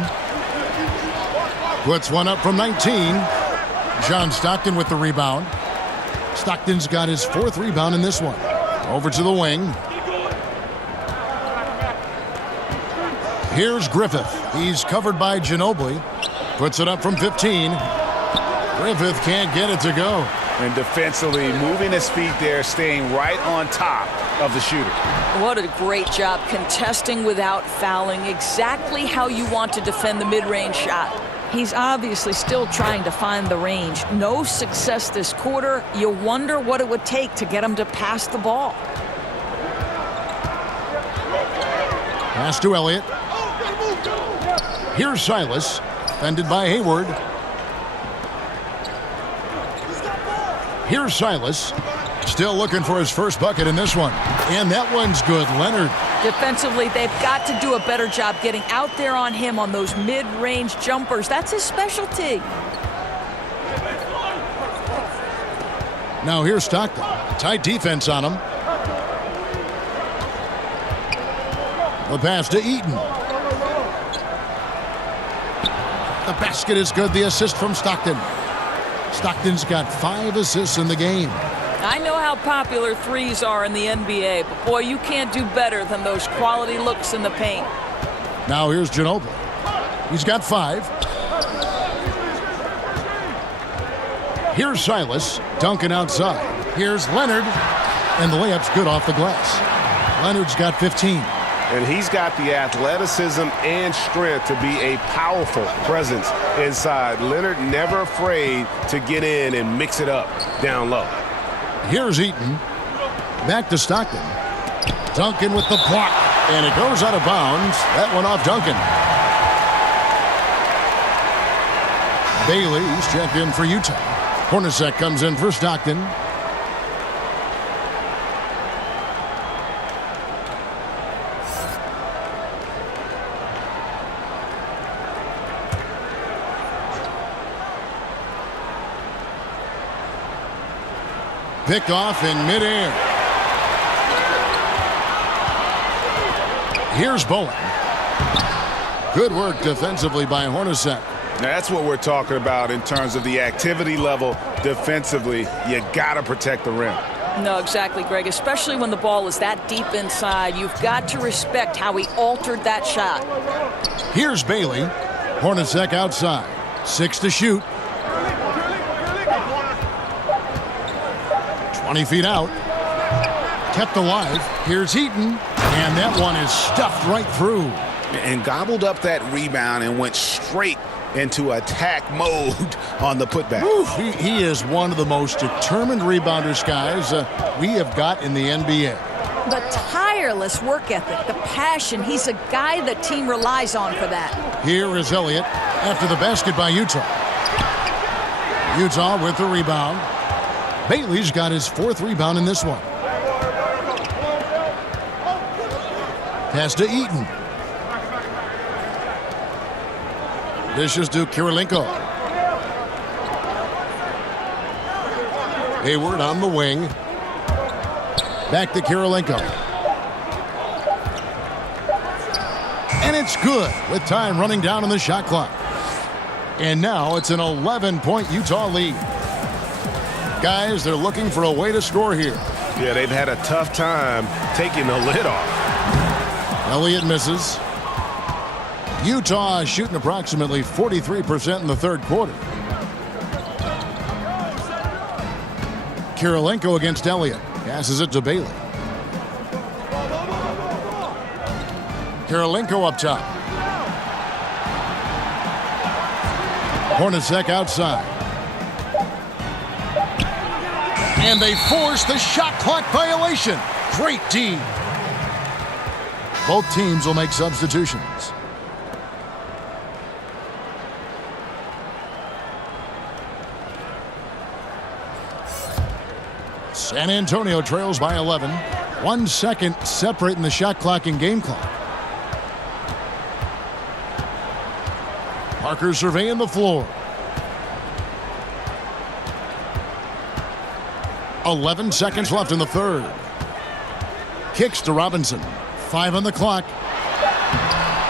Puts one up from 19. John Stockton with the rebound. Stockton's got his 4th rebound in this one. Over to the wing. Here's Griffith. He's covered by Ginobili. Puts it up from 15. Griffith can't get it to go. And defensively, moving his feet there, staying right on top of the shooter. What a great job contesting without fouling. Exactly how you want to defend the mid-range shot. He's obviously still trying to find the range. No success this quarter. You wonder what it would take to get him to pass the ball. Pass to Elliott. Here's Silas. Defended by Hayward. Here's Silas. Still looking for his first bucket in this one. And that one's good. Leonard. Defensively, they've got to do a better job getting out there on him on those mid-range jumpers. That's his specialty. Now here's Stockton. Tight defense on him. The pass to Eaton. The basket is good. The assist from Stockton. Stockton's got 5 assists in the game. I know how popular threes are in the NBA, but boy, you can't do better than those quality looks in the paint. Now here's Ginobili. He's got 5. Here's Silas. Duncan outside. Here's Leonard. And the layup's good off the glass. Leonard's got 15. And he's got the athleticism and strength to be a powerful presence inside. Leonard never afraid to get in and mix it up down low. Here's Eaton. Back to Stockton. Duncan with the block. And it goes out of bounds. That one off Duncan. Bailey's checked in for Utah. Hornacek comes in for Stockton. Picked off in midair. Here's Bowen. Good work defensively by Hornacek. That's what we're talking about in terms of the activity level defensively. You got to protect the rim. No, exactly, Gregg. Especially when the ball is that deep inside. You've got to respect how he altered that shot. Here's Bailey. Hornacek outside. 6 to shoot. 20 feet out. Kept alive. Here's Eaton. And that one is stuffed right through. And gobbled up that rebound and went straight into attack mode on the putback. Oof, he is one of the most determined rebounders, guys, we have got in the NBA. The tireless work ethic, the passion. He's a guy the team relies on for that. Here is Elliott after the basket by Utah. Utah with the rebound. Bailey's got his 4th rebound in this one. Pass to Eaton. Dishes to Kirilenko. Hayward on the wing. Back to Kirilenko. And it's good with time running down on the shot clock. And now it's an 11-point Utah lead. Guys, they're looking for a way to score here. Yeah, they've had a tough time taking the lid off. Elliott misses. Utah is shooting approximately 43% in the third quarter. Kirilenko against Elliott. Passes it to Bailey. Kirilenko up top. Hornacek outside. And they force the shot clock violation. Great team. Both teams will make substitutions. San Antonio trails by 11. 1 second separating the shot clock and game clock. Parker surveying the floor. 11 seconds left in the third. Kicks to Robinson. 5 on the clock.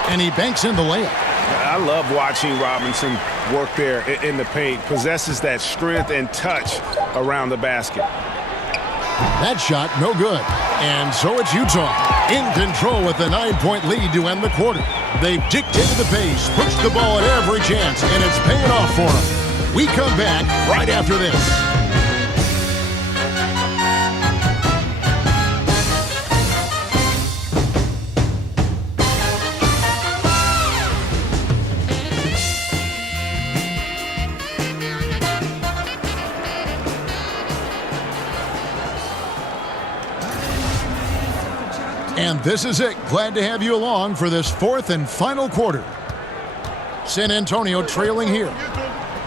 And he banks in the layup. I love watching Robinson work there in the paint. Possesses that strength and touch around the basket. That shot, no good. And so it's Utah in control with a 9-point lead to end the quarter. They've dictated the pace, pushed the ball at every chance, and it's paying off for them. We come back right after this. And this is it. Glad to have you along for this fourth and final quarter. San Antonio trailing here.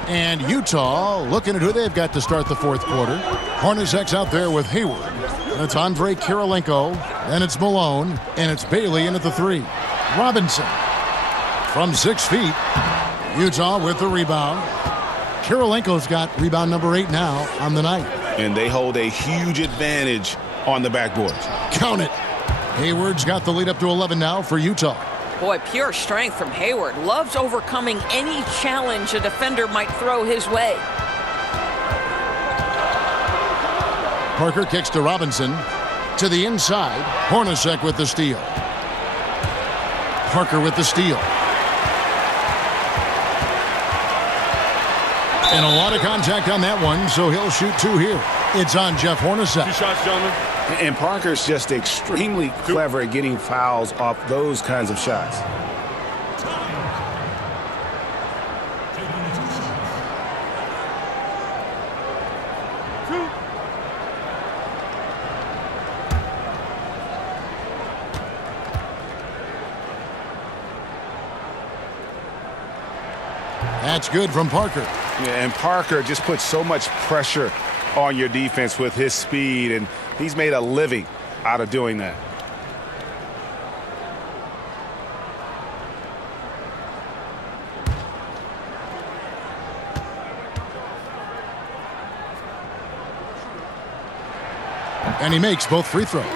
And Utah looking at who they've got to start the fourth quarter. Hornacek's out there with Hayward. And it's Andrei Kirilenko. Then it's Malone. And it's Bailey in at the 3. Robinson from 6 feet. Utah with the rebound. Kirilenko's got rebound number 8 now on the night. And they hold a huge advantage on the backboards. Count it. Hayward's got the lead up to 11 now for Utah. Boy, pure strength from Hayward. Loves overcoming any challenge a defender might throw his way. Parker kicks to Robinson. To the inside. Hornacek with the steal. Parker with the steal. And a lot of contact on that one, so he'll shoot 2 here. It's on Jeff Hornacek. 2 shots, gentlemen. And Parker's just extremely clever at getting fouls off those kinds of shots. That's good from Parker. Yeah, and Parker just puts so much pressure on your defense with his speed, and he's made a living out of doing that. And he makes both free throws.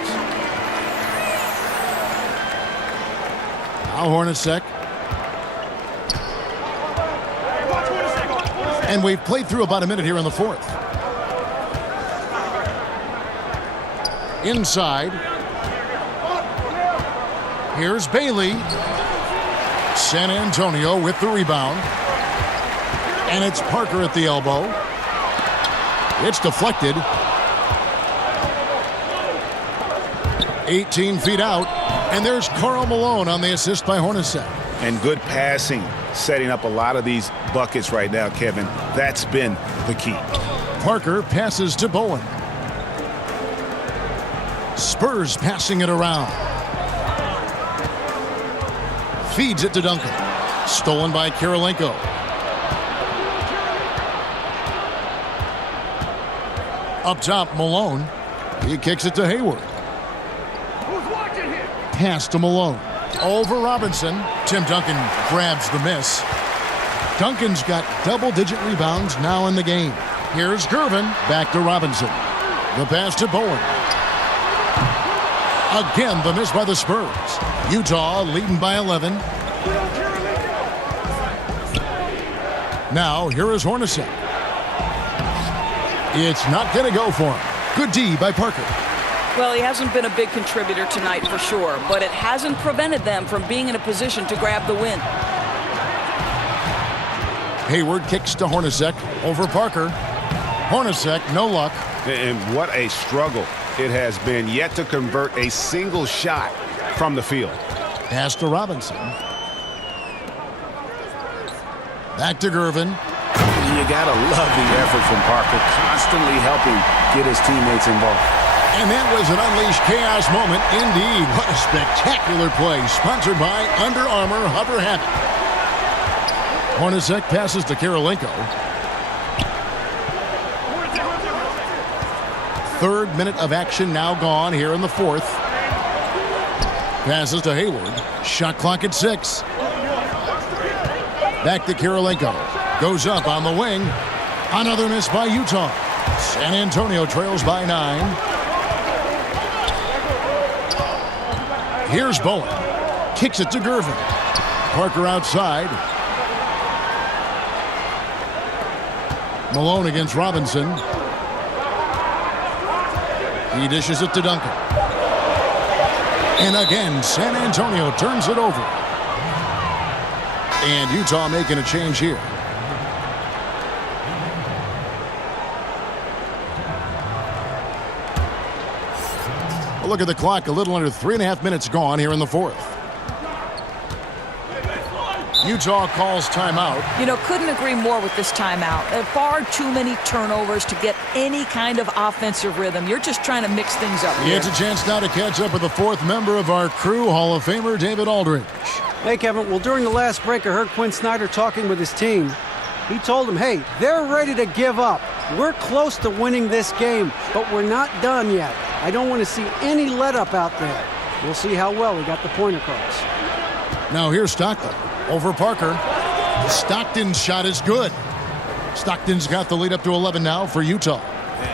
Now Hornacek. And we've played through about a minute here in the fourth. Inside. Here's Bailey. San Antonio with the rebound. And it's Parker at the elbow. It's deflected. 18 feet out. And there's Karl Malone on the assist by Hornacek. And good passing, setting up a lot of these buckets right now, Kevin. That's been the key. Parker passes to Bowen. Spurs passing it around. Feeds it to Duncan. Stolen by Kirilenko. Up top, Malone. He kicks it to Hayward. Pass to Malone. Over Robinson. Tim Duncan grabs the miss. Duncan's got double-digit rebounds now in the game. Here's Gervin. Back to Robinson. The pass to Bowen. Again, the miss by the Spurs. Utah leading by 11. Now, here is Hornacek. It's not going to go for him. Good D by Parker. Well, he hasn't been a big contributor tonight for sure, but it hasn't prevented them from being in a position to grab the win. Hayward kicks to Hornacek over Parker. Hornacek, no luck. And what a struggle it has been yet to convert a single shot from the field. Pass to Robinson. Back to Gervin. You gotta love the effort from Parker, constantly helping get his teammates involved. And that was an unleashed chaos moment indeed. What a spectacular play, sponsored by Under Armour Hover Habit. Hornacek passes to Kirilenko. Third minute of action now gone here in the fourth. Passes to Hayward. Shot clock at 6. Back to Kirilenko. Goes up on the wing. Another miss by Utah. San Antonio trails by 9. Here's Bowen. Kicks it to Gervin. Parker outside. Malone against Robinson. He dishes it to Duncan. And again, San Antonio turns it over. And Utah making a change here. Look at the clock, a little under 3.5 minutes gone here in the fourth. Utah calls timeout. You know, couldn't agree more with this timeout. Far too many turnovers to get any kind of offensive rhythm. You're just trying to mix things up here. It's a chance now to catch up with the fourth member of our crew, Hall of Famer David Aldridge. Hey, Kevin. Well, during the last break, I heard Quinn Snyder talking with his team. He told them, hey, they're ready to give up. We're close to winning this game, but we're not done yet. I don't want to see any let-up out there. We'll see how well we got the point across. Now here's Stockton over Parker. Stockton's shot is good. Stockton's got the lead up to 11 now for Utah.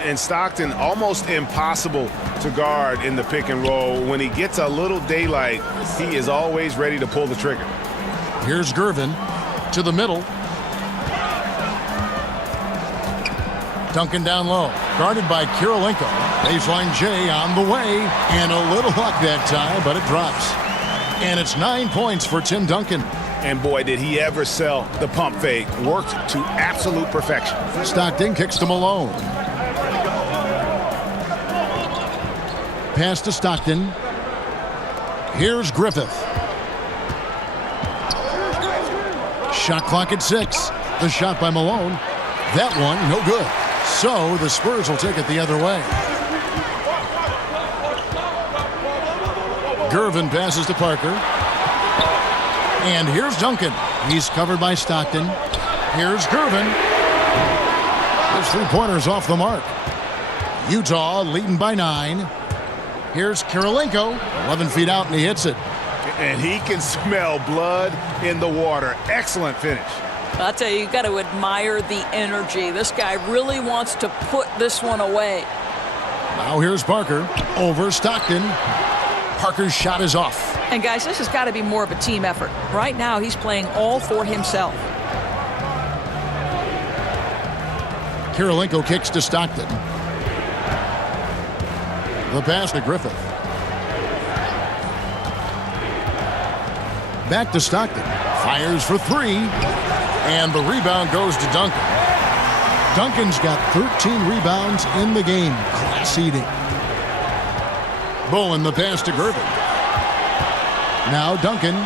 And Stockton almost impossible to guard in the pick and roll. When he gets a little daylight, he is always ready to pull the trigger. Here's Gervin to the middle. Duncan down low, guarded by Kirilenko. Baseline J on the way, and a little luck that time, but it drops. And it's 9 points for Tim Duncan. And boy, did he ever sell the pump fake. Worked to absolute perfection. Stockton kicks to Malone. Pass to Stockton. Here's Griffith. Shot clock at 6. The shot by Malone. That one, no good. So the Spurs will take it the other way. Gervin passes to Parker. And here's Duncan. He's covered by Stockton. Here's Gervin. His three-pointers off the mark. Utah leading by 9. Here's Kirilenko. 11 feet out, and he hits it. And he can smell blood in the water. Excellent finish. I'll tell you, got to admire the energy. This guy really wants to put this one away. Now here's Parker over Stockton. Parker's shot is off. And guys, this has got to be more of a team effort. Right now, he's playing all for himself. Kirilenko kicks to Stockton. The pass to Griffith. Back to Stockton. Fires for 3. And the rebound goes to Duncan. Duncan's got 13 rebounds in the game. Class eating. Bowen the pass to Gervin. Now Duncan.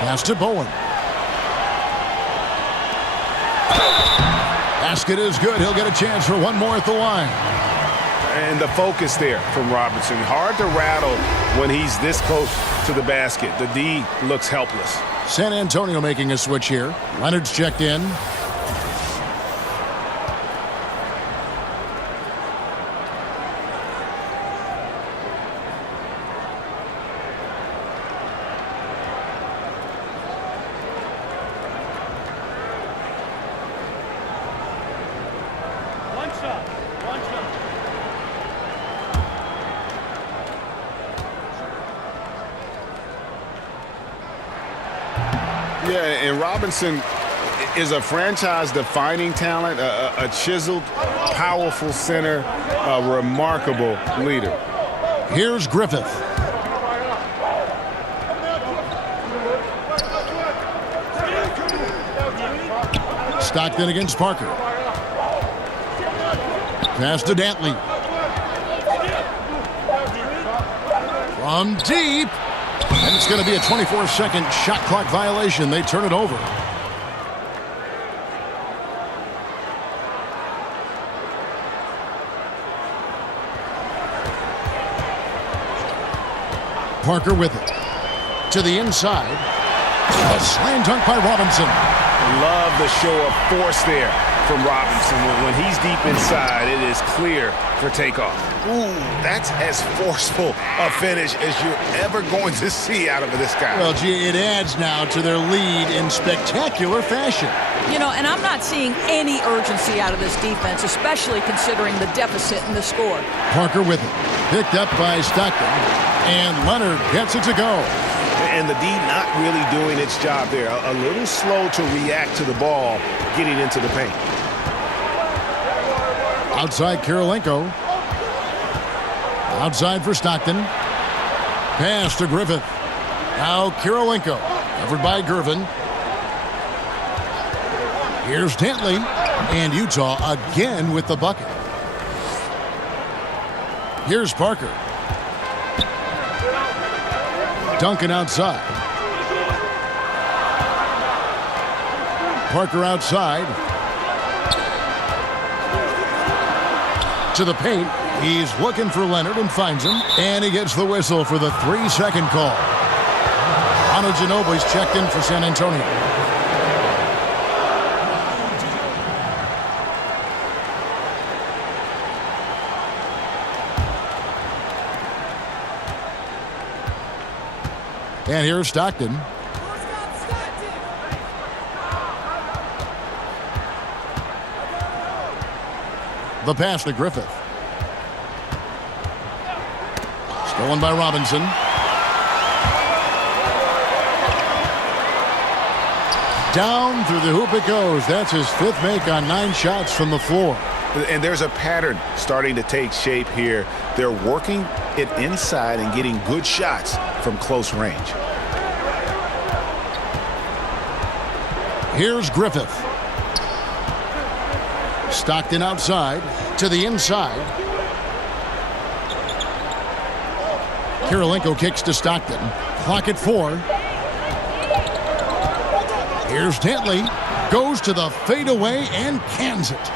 Pass to Bowen. Basket is good. He'll get a chance for one more at the line. And the focus there from Robinson. Hard to rattle when he's this close to the basket. The D looks helpless. San Antonio making a switch here. Leonard's checked in. Yeah, and Robinson is a franchise-defining talent, a chiseled, powerful center, a remarkable leader. Here's Griffith. Stockton against Parker. Pass to Dantley. From deep. And it's going to be a 24-second shot clock violation. They turn it over. Parker with it. To the inside. A slam dunk by Robinson. Love the show of force there from Robinson. When he's deep inside, it is clear for takeoff. Ooh, that's as forceful a finish as you're ever going to see out of this guy. Well, gee, it adds now to their lead in spectacular fashion. You know, and I'm not seeing any urgency out of this defense, especially considering the deficit in the score. Parker with it. Picked up by Stockton. And Leonard gets it to go. And the D not really doing its job there. A little slow to react to the ball getting into the paint. Outside Kirilenko. Outside for Stockton. Pass to Griffith. Now Kirilenko. Covered by Gervin. Here's Dantley. And Utah again with the bucket. Here's Parker. Duncan outside. Parker outside. To the paint. He's looking for Leonard and finds him. And he gets the whistle for the 3-second call. Manu Ginobili's checked in for San Antonio. And here's Stockton. The pass to Griffith. Stolen by Robinson. Down through the hoop it goes. That's his 5th make on 9 shots from the floor. And there's a pattern starting to take shape here. They're working it inside and getting good shots from close range. Here's Griffith. Stockton outside to the inside. Kirilenko kicks to Stockton. Clock at 4. Here's Dantley. Goes to the fadeaway and cans it.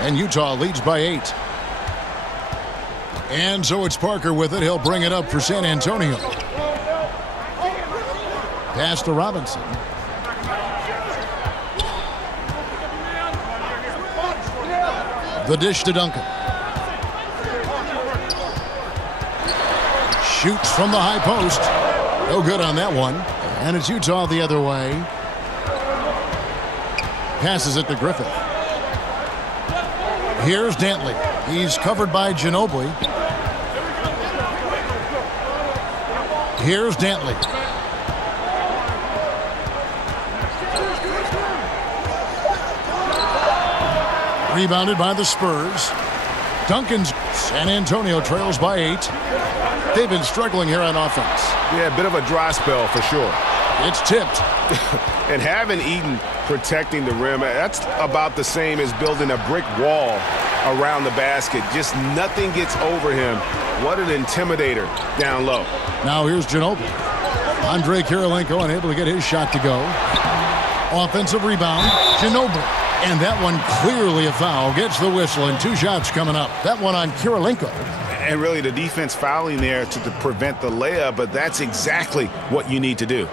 And Utah leads by 8. And so it's Parker with it. He'll bring it up for San Antonio. Pass to Robinson. The dish to Duncan. Shoots from the high post. No good on that one. And it's Utah the other way. Passes it to Griffith. Here's Dantley. He's covered by Ginobili. Here's Dantley. Rebounded by the Spurs. Duncan's San Antonio trails by 8. They've been struggling here on offense. Yeah, a bit of a dry spell for sure. It's tipped. And having Eaton protecting the rim, that's about the same as building a brick wall around the basket. Just nothing gets over him. What an intimidator down low. Now here's Ginobili. Andrei Kirilenko unable to get his shot to go. Offensive rebound. Ginobili. And that one clearly a foul. Gets the whistle and 2 shots coming up. That one on Kirilenko. And really the defense fouling there to prevent the layup, but that's exactly what you need to do.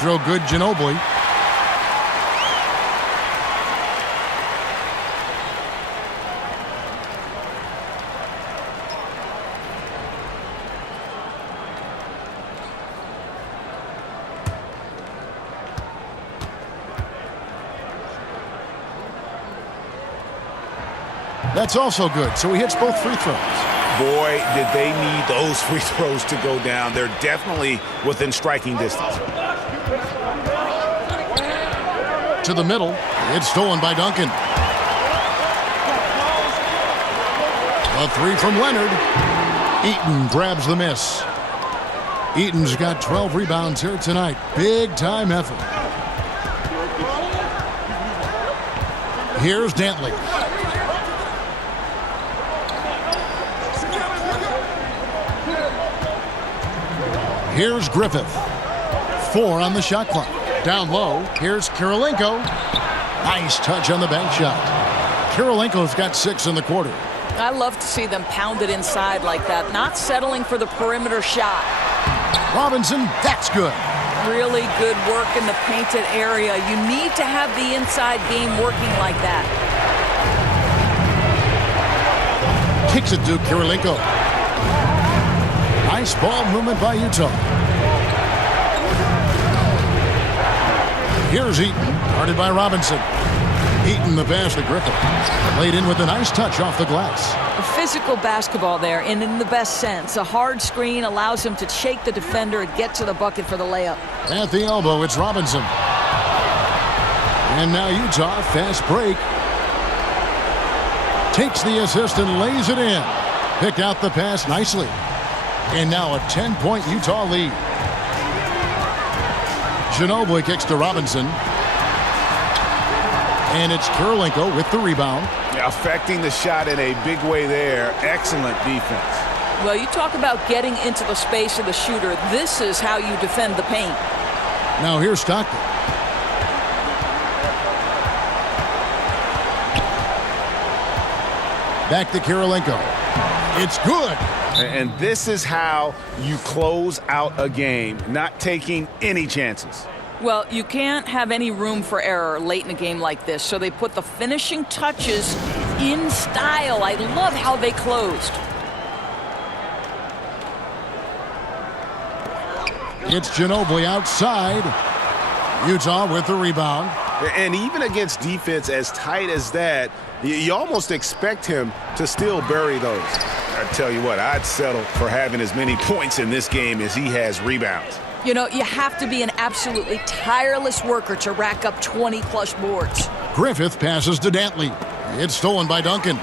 Throw good Ginobili. That's also good, so he hits both free throws. Boy, did they need those free throws to go down. They're definitely within striking distance. To the middle. It's stolen by Duncan. A three from Leonard. Eaton grabs the miss. Eaton's got 12 rebounds here tonight. Big time effort. Here's Dantley. Here's Griffith. 4 on the shot clock. Down low. Here's Kirilenko. Nice touch on the bank shot. Kirilenko's got 6 in the quarter. I love to see them pound it inside like that, not settling for the perimeter shot. Robinson, that's good. Really good work in the painted area. You need to have the inside game working like that. Kicks it to Kirilenko. Nice ball movement by Utah. Here's Eaton, guarded by Robinson. Eaton the pass to Griffith. Laid in with a nice touch off the glass. Physical basketball there, and in the best sense. A hard screen allows him to shake the defender and get to the bucket for the layup. At the elbow, it's Robinson. And now Utah, fast break. Takes the assist and lays it in. Picked out the pass nicely. And now a 10-point Utah lead. Ginobili kicks to Robinson. And it's Kirilenko with the rebound. Affecting the shot in a big way there. Excellent defense. Well, you talk about getting into the space of the shooter. This is how you defend the paint. Now here's Stockton. Back to Kirilenko. It's good. And this is how you close out a game, not taking any chances. Well, you can't have any room for error late in a game like this, so they put the finishing touches in style. I love how they closed. It's Ginobili outside. Utah with the rebound. And even against defense as tight as that, you almost expect him to still bury those. I tell you what, I'd settle for having as many points in this game as he has rebounds. You know, you have to be an absolutely tireless worker to rack up 20-plus boards. Griffith passes to Dantley. It's stolen by Duncan.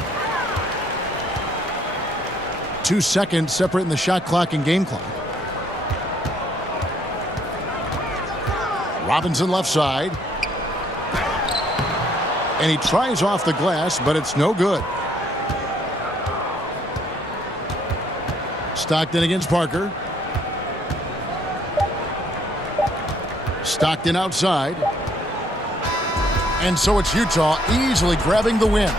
2 seconds separating the shot clock and game clock. Robinson left side. And he tries off the glass, but it's no good. Stockton against Parker. Stockton outside. And so it's Utah easily grabbing the win.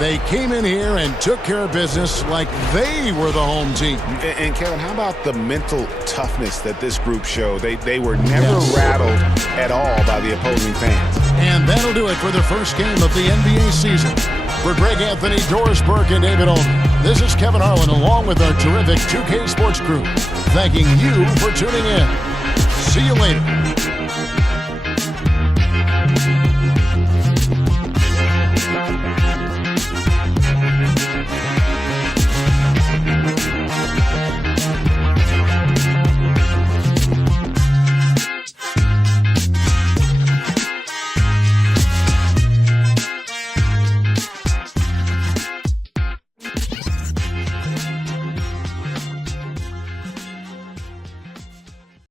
They came in here and took care of business like they were the home team. And Kevin, how about the mental toughness that this group showed? They were never rattled at all by the opposing fans. And that'll do it for the first game of the NBA season. For Gregg Anthony, Doris Burke, and David Olney, this is Kevin Harlan along with our terrific 2K Sports crew, thanking you for tuning in. See you later.